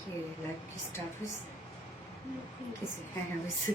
কি লাইভ কি স্টার্ট হয়েছে? কিছু হ্যাঁ হ্যাঁ হয়েছে।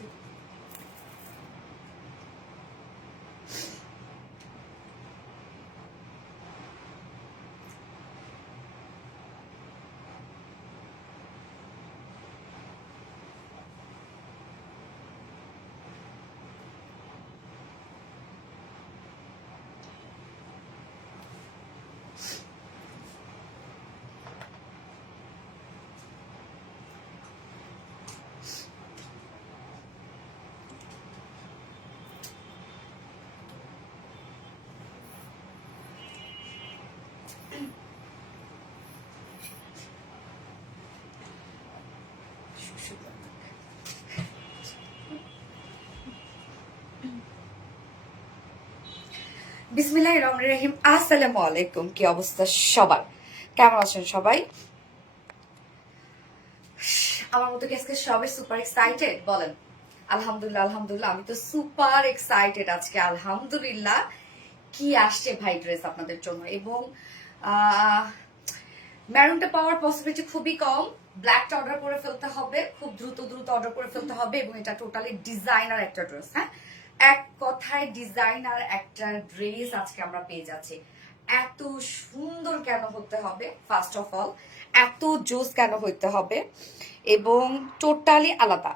বিসমিল্লাহির রহমানির রহিম। আসসালামু আলাইকুম। কি অবস্থা সবার? কেমন আছেন সবাই? আমার মতো কি আজকে সবাই সুপার এক্সাইটেড? বলেন আলহামদুলিল্লাহ। আলহামদুলিল্লাহ, আমি তো সুপার এক্সাইটেড আজকে। আলহামদুলিল্লাহ, কি আসছে ভাই ড্রেস আপনাদের জন্য। এবং ম্যারুনটা পাওয়ার পসিবিলিটি খুবই কম। ব্ল্যাকটা অর্ডার করে ফেলতে হবে, খুব দ্রুত দ্রুত অর্ডার করে ফেলতে হবে। এবং এটা টোটালি ডিজাইনার একটা ড্রেস। হ্যাঁ, এক কথায় ডিজাইনার একটা ড্রেস আজকে আমরা পেয়ে যাচ্ছি। এত সুন্দর কেন হতে হবে? ফার্স্ট অফ অল, এত জোস কেন হইতে হবে? এবং টোটালি আলাদা।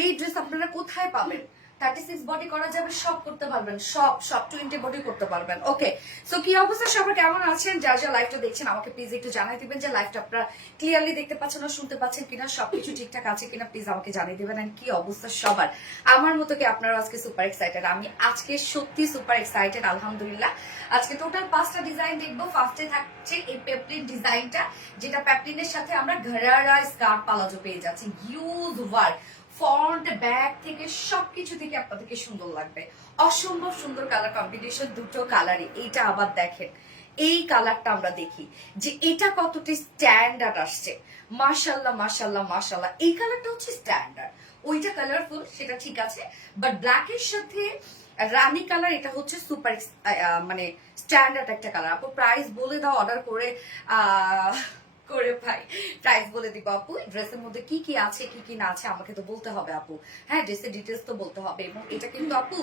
এই ড্রেস আপনারা কোথায় পাবেন? 36 বডি করা যাবে, সব করতে পারবেন, সব 20 বডি করতে পারবেন। ওকে, সো কি অবস্থা সবার, কেমন আছেন? যারা যারা লাইভটা দেখছেন আমাকে প্লিজ একটু জানাই দিবেন যে লাইভটা আপনারা ক্লিয়ারলি দেখতে পাচ্ছেন না, শুনতে পাচ্ছেন কিনা, সবকিছু ঠিকঠাক আছে কিনা প্লিজ আমাকে জানিয়ে দিবেন। এন্ড কি অবস্থা সবার, আমার মতো কি আপনারা আজকে সুপার এক্সাইটেড? আমি আজকে সত্যি সুপার এক্সাইটেড আলহামদুলিল্লাহ। আজকে টোটাল 5টা ডিজাইন দেখবো। ফার্স্টে থাকছে এই পেপলিন ডিজাইনটা, যেটা পেপলিনের সাথে আমরা ঘরারা স্কার্ট পালাজো পেয়ে যাচ্ছি। হিউজ ওয়ার্ক, ফ্রন্ট ব্যাক থেকে সবকিছু থেকে আপনাদেরকে সুন্দর লাগবে। অসম্ভব সুন্দর কালার কম্বিনেশন, দুটো কালারই। এইটা আবার দেখেন, এই কালারটা আমরা দেখি যে এটা কতটি স্ট্যান্ডার্ড আসছে। মাশাল্লাহ মাশাল্লাহ মাশাল্লাহ, এই কালারটা হচ্ছে স্ট্যান্ডার্ড। ওইটা কালারফুল, সেটা ঠিক আছে, বাট ব্ল্যাকের সাথে রানী কালার, এটা হচ্ছে সুপার মানে স্ট্যান্ডার্ড একটা কালার। আপু প্রাইস বলে দাও, অর্ডার করে করে ভাই প্রাইস বলে দিব। আপু ড্রেসের মধ্যে কি কি আছে কি কি না আছে আমাকে তো বলতে হবে আপু। হ্যাঁ, ড্রেসের ডিটেলস তো বলতে হবে। এবং এটা কিন্তু আপু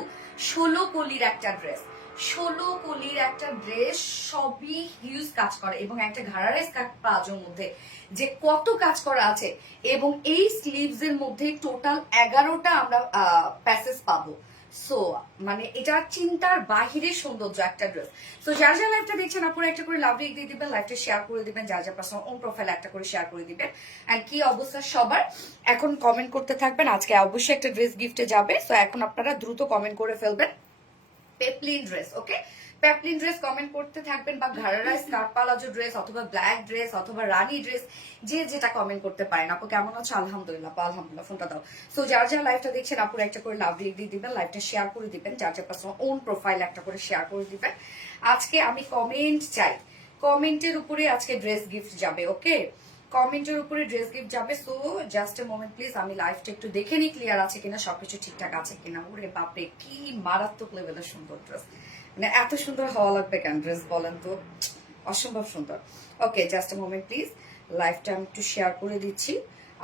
16 কলির একটা ড্রেস, 16 কলির একটা ড্রেস, সবই হিউজ কাজ করে। এবং একটা ঘাড়ারে স্কার্ট প্লাজোর মধ্যে যে কত কাজ করা আছে। এবং এই স্লিভস এর মধ্যে টোটাল 11টা আমরা প্যাসেজ পাবো। সো মানে এটা চিন্তার বাহিরে সৌন্দর্য একটা ড্রেস। সো যার যার লাইভটা দেখছেন আপনারা একটা করে লাভ রেক দিয়ে দিবেন, লাইভটা শেয়ার করে দিবেন, যার যার পার্সোনাল ওন প্রোফাইল একটা করে শেয়ার করে দিবেন। এন্ড কি অবস্থা সবার, এখন কমেন্ট করতে থাকবেন। আজকে অবশ্যই একটা ড্রেস গিফটে যাবে, সো এখন আপনারা দ্রুত কমেন্ট করে ফেলবেন পেপলিন ড্রেস। ওকে, পেপলিন ড্রেস কমেন্ট করতে থাকবেন, বা ঘাড়ারা স্কার্ট পালাজো ড্রেস, অথবা ব্ল্যাক ড্রেস, অথবা রানী ড্রেস, যে যেটা কমেন্ট করতে পারেন। আপু কেমন আছো? আলহামদুলিল্লাহ। আলহামদুলিল্লাহ, ফোনটা দাও। সো যার যার লাইভটা দেখছেন আপুর একটা করে লাভ রেক দিয়ে দিবেন, লাইভটা শেয়ার করে দিবেন, যার যার পার্সোনাল ওন প্রোফাইল একটা করে শেয়ার করে দিবেন। আজকে আমি কমেন্ট চাই, কমেন্টের উপরে আজকে ড্রেস গিফট যাবে। ওকে, কমেন্টের উপরে ড্রেস গিফট যাবে। So just a moment please, আমি লাইভটা একটু দেখে নিই ক্লিয়ার আছে কিনা, সবকিছু ঠিকঠাক আছে কিনা। ওরে বাপরে, কি মারাত্মক লেভেলের সুন্দর ড্রেস। মানে এত সুন্দর হওয়া লাগবে কেন ড্রেস, বলেন তো? অসম্ভব সুন্দর। ওকে, জাস্ট এ মোমেন্ট প্লিজ, লাইভটা আমি একটু শেয়ার করে দিচ্ছি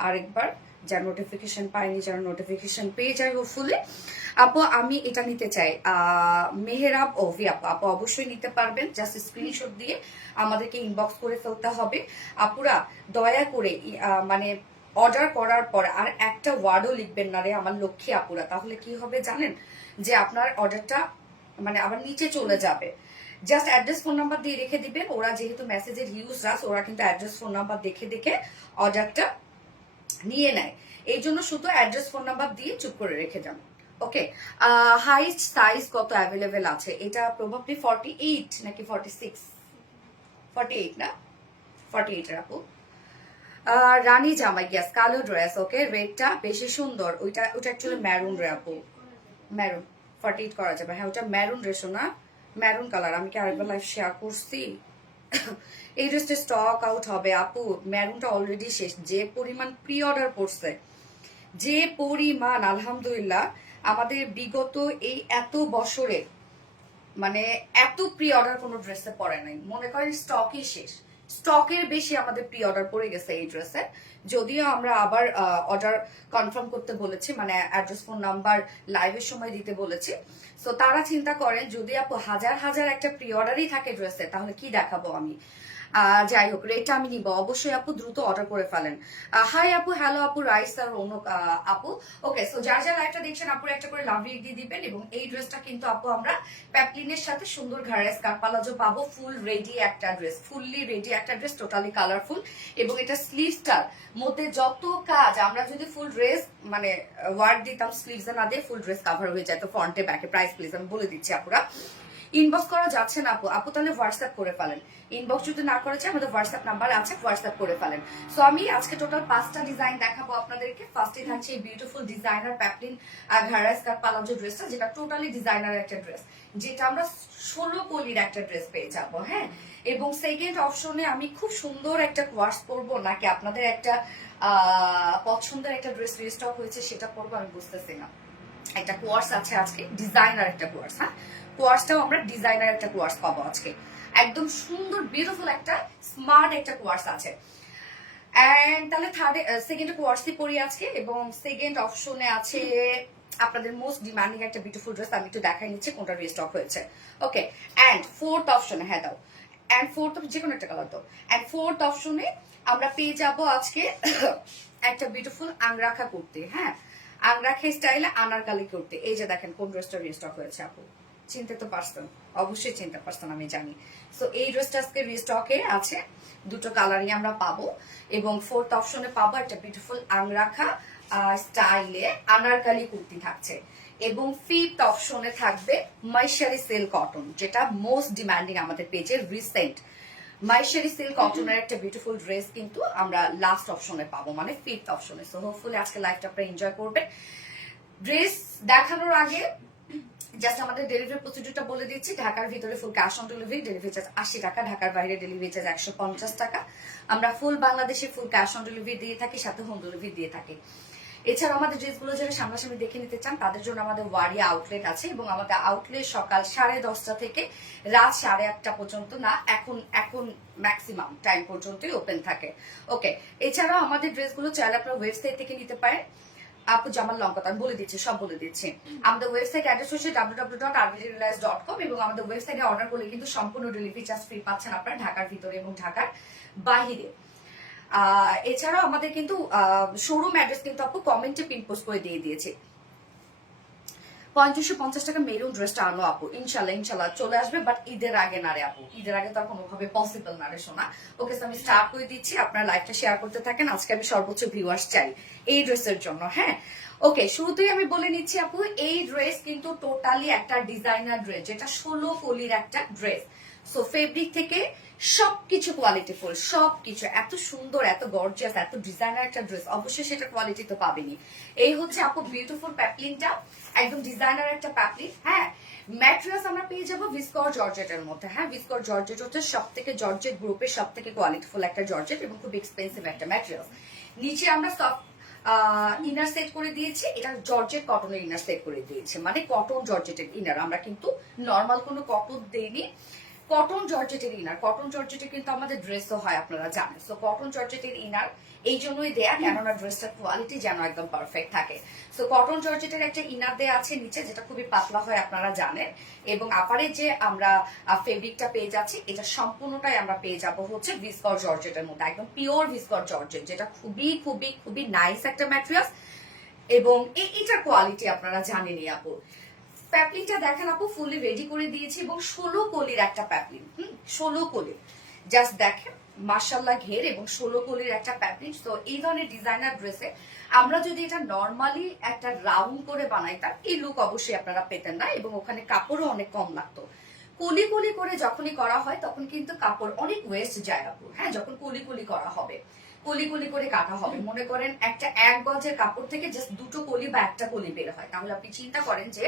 আরেকবার। যার নোটিফিকেশন পাইনি, যারা নোটিফিকেশন পেয়ে যায় হোপফুলি। আপু আমি এটা নিতে চাই, মেহেরাব ওভি আপু। আপু অবশ্যই নিতে পারবেন, জাস্ট স্ক্রিনশট দিয়ে আমাদেরকে ইনবক্স করে ফেলতে হবে। আপুরা দয়া করে মানে অর্ডার করার পর আর একটা ওয়ার্ডও লিখবেন না রে আমার লক্ষ্মী আপুরা, তাহলে কি হবে জানেন, যে আপনার অর্ডারটা মানে আবার নিচে চলে যাবে। জাস্ট অ্যাড্রেস ফোন নাম্বার দিয়ে রেখে দিবেন। ওরা যেহেতু মেসেজের ইউজরাস, ওরা কিন্তু অ্যাড্রেস ফোন নাম্বার দেখে দেখে অর্ডারটা নিয়ে নেয়। এই জন্য শুধু অ্যাড্রেস ফোন নাম্বার দিয়ে চুপ করে রেখে যান। ওকে, হাইস্ট সাইজ কত অ্যাভেলেবেল আছে? এটা প্রবাবলি 48 নাকি 46? 48 না, 48 এর আপু। রানী জামাই, গ্যাস কালো ড্রেস। ওকে, রেডটা বেশি সুন্দর। ওইটা অ্যাকচুয়ালি ম্যারুন রে আপু, ম্যারুন 48 করা যাবে। হ্যাঁ, ওটা ম্যারুন রেশো না, ম্যারুন কালার। আমি কি আরেকবার লাইভ শেয়ার করছি? এই ড্রেসটা স্টক আউট হবে আপু, ম্যারুনটা অলরেডি শেষ। যে পরিমাণ প্রি অর্ডার পড়ছে, যে পরিমাণ, আলহামদুলিল্লাহ আমাদের বিগত এই এত বছরে মানে এত প্রি অর্ডার কোনো ড্রেসে পড়ে নাই। মনে করেন স্টকই শেষ, স্টকের বেশি আমাদের প্রি অর্ডার পড়ে গেছে এই ড্রেসের। যদিও আমরা আবার অর্ডার কনফার্ম করতে বলেছি, মানে অ্যাড্রেস ফোন নাম্বার লাইভের সময় দিতে বলেছি। সো তারা চিন্তা করেন যদি আপু হাজার হাজার একটা প্রি অর্ডারই থাকে ড্রেসে, তাহলে কি দেখাবো আমি। যাই হোক, রেটটা আমি নিব অবশ্যই আপু, দ্রুত অর্ডার করে ফেলেন। হাই আপু, হ্যালো আপু, রাইস আর অন্য আপু। ওকে, সো যার যার লাইভটা দেখছেন আপুর একটা করে লাভ রিক দিয়ে দিবেন। এবং এই ড্রেসটা কিন্তু আপু আমরা প্যাপলিনের সাথে সুন্দর ঘাড়ে স্কার্ট পালাজো পাবো, ফুল রেডি একটা ড্রেস, ফুললি রেডি একটা ড্রেস, টোটালি কালারফুল। এবং এটা স্লিভসটার মধ্যে যত কাজ, আমরা যদি ফুল ড্রেস মানে ওয়ার্ক দিতাম, স্লিভস না দিয়ে ফুল ড্রেস কাভার হয়ে যায়। তো ফ্রন্টে ব্যাকে প্রাইস প্লিজ আমি বলে দিচ্ছি আপুরা। ইনবক্স করা যাচ্ছে না আপু, আপু তাহলে হোয়াটসঅ্যাপ করে ফেলেন। ইনবক্স যদি না করেছে আমাদের হোয়াটসঅ্যাপ নাম্বার আছে, হোয়াটসঅ্যাপ করে ফেলেন। সো আমি আজকে টোটাল 5টা ডিজাইন দেখাবো আপনাদেরকে। ফার্স্টে থাকছে এই বিউটিফুল ডিজাইনার প্যাপলিন ঘাড়া স্কার্ট পালাজো ড্রেসটা, যেটা টোটালি ডিজাইনার একটা ড্রেস, যেটা আমরা 16 কলির একটা ড্রেস পেয়ে যাবো। হ্যাঁ, এবং সেকেন্ড অপশনে আমি খুব সুন্দর একটা কোয়ার্স পরবো, নাকি আপনাদের একটা পছন্দের একটা ড্রেস রিস্টক হয়েছে সেটা পরবো, আমি বুঝতেছি না। একটা কোয়ার্স আছে আজকে, ডিজাইনার একটা কোয়ার্স। হ্যাঁ, কোয়ার্সটাও আমরা ডিজাইনার একটা কোয়ার্স পাবো আজকে, একদম সুন্দর বিউটিফুল একটা স্মার্ট একটা কোয়ার্স আছে। এন্ড তাহলে সেকেন্ড কোয়ার্সই পরি আজকে। এবং সেকেন্ড অপশনে আছে আপনাদের মোস্ট ডিমান্ডিং একটা বিউটিফুল ড্রেস, আমি একটু দেখাই নিচ্ছি কোনটা রিস্টক হয়েছে। ওকে, এন্ড ফোর্থ অপশনে, হ্যাঁ দাও, এন্ড ফোর্থ যে কোনো একটা কালার দাও। এন্ড ফোর্থ অপশনে আমরা পেয়ে যাব আজকে একটা বিউটিফুল আংরাখা কুর্তি। হ্যাঁ, আংরাখা স্টাইলে আনারকালি কুর্তি। এই যে দেখেন কোন ড্রেসটা রিস্টক হয়েছে আপু, চিনতে তো পারছেন, অবশ্যই চিনতে পারছেন আমি জানি। সো এই ড্রেসটা আজকে রিস্টকে আছে, দুটো কালারই আমরা পাবো। এবং ফোর্থ অপশনে পাবো একটা বিউটিফুল আংরাখা স্টাইলে আনারকালি কুর্তি থাকছে। এবং ফিফথ অপশনে থাকবে মাইশারি সিল্ক কটন, যেটা মোস্ট ডিমান্ডিং আমাদের পেজের রিসেন্ট। মাইশারি সিল্ক কটনের একটা বিউটিফুল ড্রেস কিন্তু আমরা লাস্ট অপশনে পাবো, মানে ফিফথ অপশনে। সো হোপফুলি আজকে লাইভটা আপনারা এনজয় করবেন। ড্রেস দেখানোর আগে জাস্ট আমাদের ডেলিভারি প্রসিডিউরটা বলে দিচ্ছি। ঢাকার ভিতরে full cash on delivery, delivery charge 80 টাকা। ঢাকার বাইরে ডেলিভারি চার্জ 150 টাকা। আমরা ফুল বাংলাদেশে ফুল ক্যাশ অন ডেলিভারি দিয়ে থাকি, সাথে হোম ডেলিভারি দিয়ে থাকি। এছাড়া আমাদের ড্রেসগুলো যারা সামনাসামনি দেখে নিতে চান তাদের জন্য আমাদের ওয়ারিয়া আউটলেট আছে, এবং আমাদের আউটলেট সকাল 10:30 থেকে রাত 8:30 পর্যন্ত, না এখন ম্যাক্সিমাম টাইম পর্যন্তই ওপেন থাকে। ওকে, এছাড়াও আমাদের ড্রেসগুলো চাইলে আপনারা ওয়েবসাইট থেকে নিতে পারেন। আপু জামাল লঙ্কা আমি বলে দিচ্ছি, সব বলে দিচ্ছি। আমাদের ওয়েবসাইট অ্যাড্রেস হচ্ছে www.rvgreliance.com, এবং আমাদের ওয়েবসাইটে অর্ডার করলে কিন্তু সম্পূর্ণ ডেলিভারি চার্জ ফ্রি পাচ্ছেন আপনারা ঢাকার ভিতরে এবং ঢাকার বাহিরে। এছাড়াও আমাদের কিন্তু শোরুম অ্যাড্রেস কিন্তু আপু কমেন্টে পিন পোস্ট করে দিয়ে দিয়েছে। 3550 টাকা মেরুন ড্রেসটা আনো আপু, ইনশাল্লাহ চলে আসবে, বাট ঈদের আগে না রে আপু, ঈদের আগে তো আর কোনোভাবে পসিবল না রে সোনা। ওকে, আমি স্টার্ট করে দিচ্ছি, আপনারা লাইভটা শেয়ার করতে থাকেন। আজকে আমি সর্বোচ্চ ভিউয়ার্স চাই এই ড্রেসের জন্য। হ্যাঁ, ওকে, শুরুতেই আমি বলে নিচ্ছি আপু, এই ড্রেস কিন্তু টোটালি একটা ডিজাইনার ড্রেস, যেটা 16 কলির একটা ড্রেস। সো ফেব্রিক থেকে সবকিছু কোয়ালিটিফুল, সবকিছু এত সুন্দর, এত গর্জিয়াস, এত ডিজাইনার একটা ড্রেস, অবশ্যই সেটা কোয়ালিটি তো পাবেনি। এই হচ্ছে আপু বিউটিফুল প্যাপলিনটা, একদম ডিজাইনার একটা প্যাপলিন। হ্যাঁ, ম্যাটেরিয়ালস আমরা পেয়ে যাবো ভিসকর জর্জেটের মধ্যে। হ্যাঁ, ভিসকর জর্জেট হচ্ছে সব থেকে জর্জেট গ্রুপের সব থেকে কোয়ালিটিফুল একটা জর্জেট, এবং খুব এক্সপেন্সিভ একটা ম্যাটেরিয়াল। নিচে আমরা সফট ইনার সেট করে দিয়েছি, এটা জর্জেট কটনের ইনার সেট করে দিয়েছি, মানে কটন জর্জেটের ইনার, আমরা কিন্তু নর্মাল কোনো কটন দেইনি, কটন জর্জেটের ইনার। কটন জর্জেটের কিন্তু আমাদের ড্রেসও হয় আপনারা জানেন। সো কটন জর্জেটের ইনার এই জন্যই দেয়া, কেননা ড্রেসটার কোয়ালিটি যেন একদম পারফেক্ট থাকে। সো কটন জর্জেটের একটা ইনার দেয়া আছে নিচে, যেটা খুবই পাতলা হয় আপনারা জানেন। এবং আপারে যে আমরা ফেব্রিকটা পেয়ে যাচ্ছি, এটা সম্পূর্ণটাই আমরা পেয়ে যাব হচ্ছে ভিসকর জর্জেটের মধ্যে, একদম পিওর ভিসকর জর্জেট, যেটা খুবই খুবই খুবই নাইস একটা ম্যাটেরিয়াল। এবং এইটার কোয়ালিটি আপনারা জানেনই আপু। প্যাপলিনটা দেখেন আপু ফুললি রেডি করে দিয়েছি, এবং 16 কলির একটা প্যাপলিন। 16 কলির, জাস্ট দেখেন মাশাআল্লাহ ঘের, এবং 16 কলির একটা প্যাপলিন। তো এই ধরনের ডিজাইনার ড্রেসে আমরা যদি এটা নর্মালি একটা রাউন্ড করে বানাইতাম, এই লুক অবশ্যই আপনারা পেতেন না, এবং ওখানে কাপড়ও অনেক কম লাগতো। কলি কলি করে যখনই করা হয় তখন কিন্তু কাপড় অনেক ওয়েস্ট যায় আপু। হ্যাঁ, যখন কলি কলি করা হবে, কলি কলি করে কাটা হবে, মনে করেন একটা 1 গজের কাপড় থেকে জাস্ট 2টো কলি বা একটা কলি বের হয়, তাহলে আপনি চিন্তা করেন যে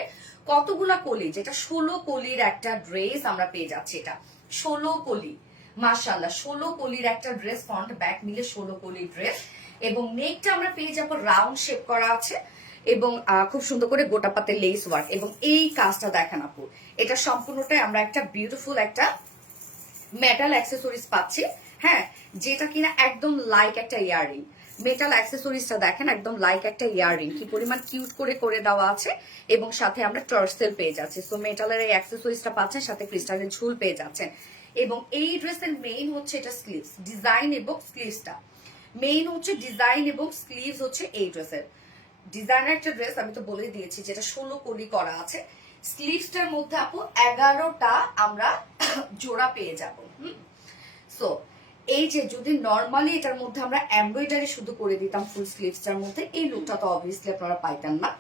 কতগুলা কলি, যেটা 16 কলির একটা ড্রেস আমরা পেয়ে যাচ্ছি। এটা 16 কলি, মাশাআল্লাহ 16 কলির একটা ড্রেস, ফ্রন্ট ব্যাক মিলে 16 কলির ড্রেস। এবং নেকটা আমরা পেয়ে যাবো রাউন্ড শেপ করা আছে, এবং খুব সুন্দর করে গোটা পাতে লেস ওয়ার্ক। এবং এই কাজটা দেখেন আপু, এটা সম্পূর্ণটাই আমরা একটা বিউটিফুল একটা মেটাল অ্যাক্সেসরিজ পাচ্ছি, হ্যাঁ, যেটা কিনা একদম লাইক একটা ইয়াররিং। মেটাল অ্যাক্সেসরিজটা দেখেন, একদম লাইক একটা ইয়াররিং, কি পরিমাণ কিউট করে করে দেওয়া আছে, এবং সাথে আমরা টার্সেল পেয়ে যাচ্ছি। সো মেটালের এই অ্যাক্সেসরিজটা পাচ্ছেন, সাথে ক্রিস্টালের ঝুল পেয়ে যাচ্ছেন। এবং এই ড্রেসের মেইন হচ্ছে এটা স্লিভস ডিজাইন এবং স্লিভসটা মেইন হচ্ছে ডিজাইন এবং স্লিভস হচ্ছে এই ড্রেসের। ডিজাইনার একটা ড্রেস আমি তো বলে দিয়েছি, যেটা 16 কলি করা আছে। স্লিভসটার মধ্যে আপু 11টা আমরা জোড়া পেয়ে যাব। সো এই যে যদি নর্মালি এটার মধ্যে আমরা এমব্রয়ডারি শুধু করে দিতাম ফুল স্লিভসটার মধ্যে, এই লুকটা তো অবভিয়াসলি আপনারা পাইতেন না,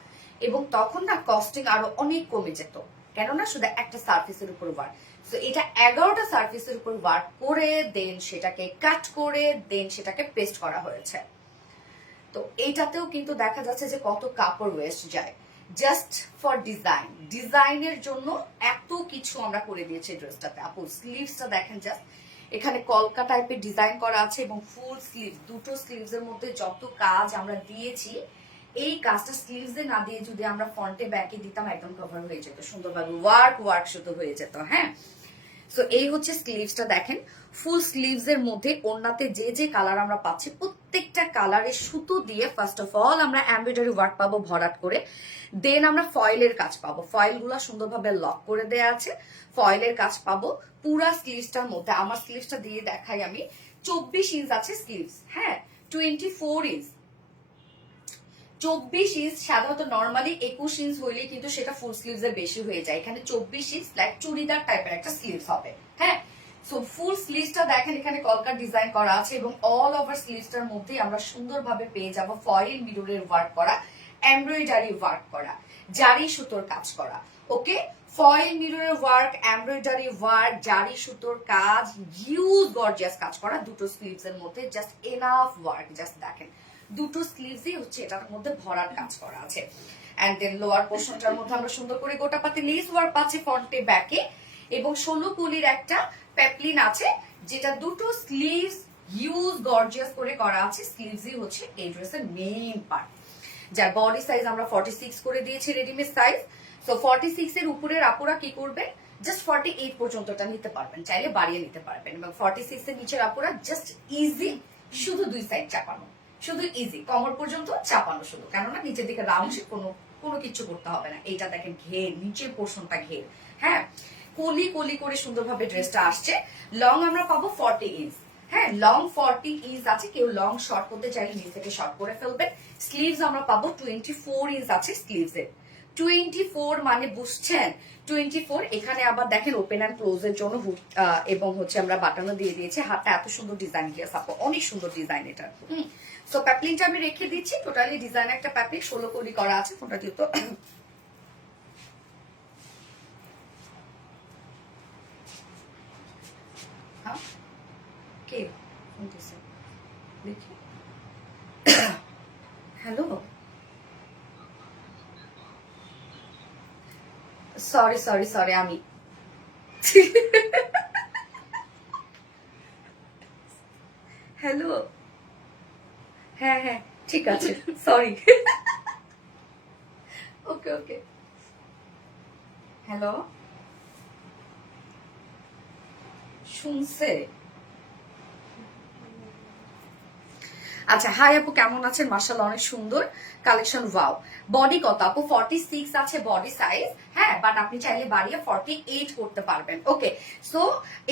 এবং তখন না কস্টিং আরো অনেক কমে যেত, কেননা শুধু একটা সার্ফেসের উপর ওয়ার্ক। সো এটা 11টা সার্ফেসের উপর ওয়ার্ক করে দেন সেটাকে কাট করে দেন সেটাকে পেস্ট করা হয়েছে। তো এইটাতেও কিন্তু দেখা যাচ্ছে যে কত কাপড় ওয়েস্ট যায় জাস্ট ফর ডিজাইন। ডিজাইনের জন্য এত কিছু আমরা করে দিয়েছি ড্রেসটাতে। আপু স্লিভসটা দেখেন, জাস্ট এখানে কলকা টাইপের ডিজাইন করা আছে এবং ফুল স্লিভ, দুটো স্লিভস এর মধ্যে যত কাজ আমরা দিয়েছি, এই কাজটা স্লিভস এ না দিয়ে যদি আমরা ফ্রন্টে ব্যাকে দিতাম একদম কভার হয়ে যেত সুন্দরভাবে, ওয়ার্ক শুধু হয়ে যেত। হ্যাঁ, সো এই হচ্ছে স্লিভসটা দেখেন, ফুল স্লিভস এর মধ্যে ওড়নাতে যে যে কালার আমরা পাচ্ছি প্রত্যেকটা কালারের সুতো দিয়ে ফার্স্ট অফ অল আমরা এমব্রয়ডারি ওয়ার্ক পাবো ভরাট করে, দেন আমরা ফয়েলের কাজ পাবো, ফয়েলগুলো সুন্দরভাবে লক করে দেয়া আছে, ফয়েলের কাজ পাবো পুরা স্লিভসটার মধ্যে। আমার স্লিভসটা দিয়ে দেখাই আমি, 24 ইঞ্চ আছে স্লিভস। হ্যাঁ, 24 ইঞ্চ, 24 ইঞ্চ। সাধারণত নর্মালি 21 ইঞ্চ হইলে কিন্তু সেটা ফুল স্লিভস এর বেশি হয়ে যায়, এখানে 24 ইঞ্চ লাইক চুড়িদার টাইপের একটা স্লিভস হবে। হ্যাঁ, সো ফুল স্লিভসটা দেখেন, এখানে কলকার ডিজাইন করা আছে এবং অল ওভার স্লিভসটার মধ্যে আমরা সুন্দরভাবে পেয়ে যাব ফয়েল মিররের ওয়ার্ক করা, এমব্রয়ডারি ওয়ার্ক করা, জারি সুতোর কাজ করা। ওকে, ফয়েল মিররের ওয়ার্ক, এমব্রয়ডারি ওয়ার্ক, জারি সুতোর কাজ, হিউজ গর্জিয়াস কাজ করা দুটো স্লিভস এর মধ্যে, জাস্ট এনাফ ওয়ার্ক। জাস্ট দেখেন দুটো স্লিভসই হচ্ছে এটার মধ্যে ভরার কাজ করা আছে। এন্ড দেন লোয়ার পোর্শনটার মধ্যে আমরা সুন্দর করে গোটা পাতি লেস ওয়ার্ক পাচ্ছি ফ্রন্টে ব্যাকে, এবং 16 কুলির একটা পেপলিন আছে, যেটা দুটো স্লিভস হিউজ গর্জিয়াস করে করা আছে। স্লিভসই হচ্ছে এই ড্রেসের মেইন পার্ট, যার বডি সাইজ আমরা 46 করে দিয়েছি রেডিমেড সাইজ। সো 46 এর উপরের আপুরা কি করবে, জাস্ট 48 পর্যন্তটা নিতে পারবেন, চাইলে বাড়িয়ে নিতে পারবেন, এবং 46 এর নিচের আপুরা জাস্ট ইজি শুধু দুই সাইড চাপানো, শুধু ইজি কমর পর্যন্ত চাপানো শুধু, কেননা নিচের দিকে রাউন্ড কোনো কিছু করতে হবে না। এইটা দেখেন ঘের, নিচের পোর্শনটা ঘের। হ্যাঁ, কলি কলি করে সুন্দরভাবে ড্রেসটা আসছে। লং আমরা পাবো 40 ইঞ্চ। হ্যাঁ, লং 40 ইঞ্চ আছে, কেউ লং শর্ট করতে চাইলে নিচ থেকে শর্ট করে ফেলবে। স্লিভস আমরা পাবো 24 ইঞ্চ আছে স্লিভস এর। 24 মানে বুঝছেন, 24। এখানে আবার দেখেন ওপেন অ্যান্ড ক্লোজ এর জন্য এবং হচ্ছে আমরা বাটনও দিয়ে দিয়েছি। হাতটা এত সুন্দর ডিজাইন দিয়ে সাপো, অনেক সুন্দর ডিজাইন এটা। সো প্যাপলিনটা আমি রেখে দিচ্ছি, টোটালি ডিজাইন একটা প্যাপলিন 16 কলি করা আছে। ফোনটা দিয়ে তো হ্যাঁ, কে ফোন দিছে দেখি। হ্যালো, সরি সরি সরি, আমি হ্যালো, হ্যাঁ হ্যাঁ ঠিক আছে, সরি। ওকে ওকে, হ্যালো, শুনছে? আচ্ছা, হাই আপু, কেমন আছেন? মাশাআল্লাহ, অনেক সুন্দর কালেকশন। ওয়াও, বডি কত আপু? 46 আছে বডি সাইজ। হ্যাঁ, বাট আপনি চাইলে বাড়িয়ে 48 করতে পারবেন। ওকে, সো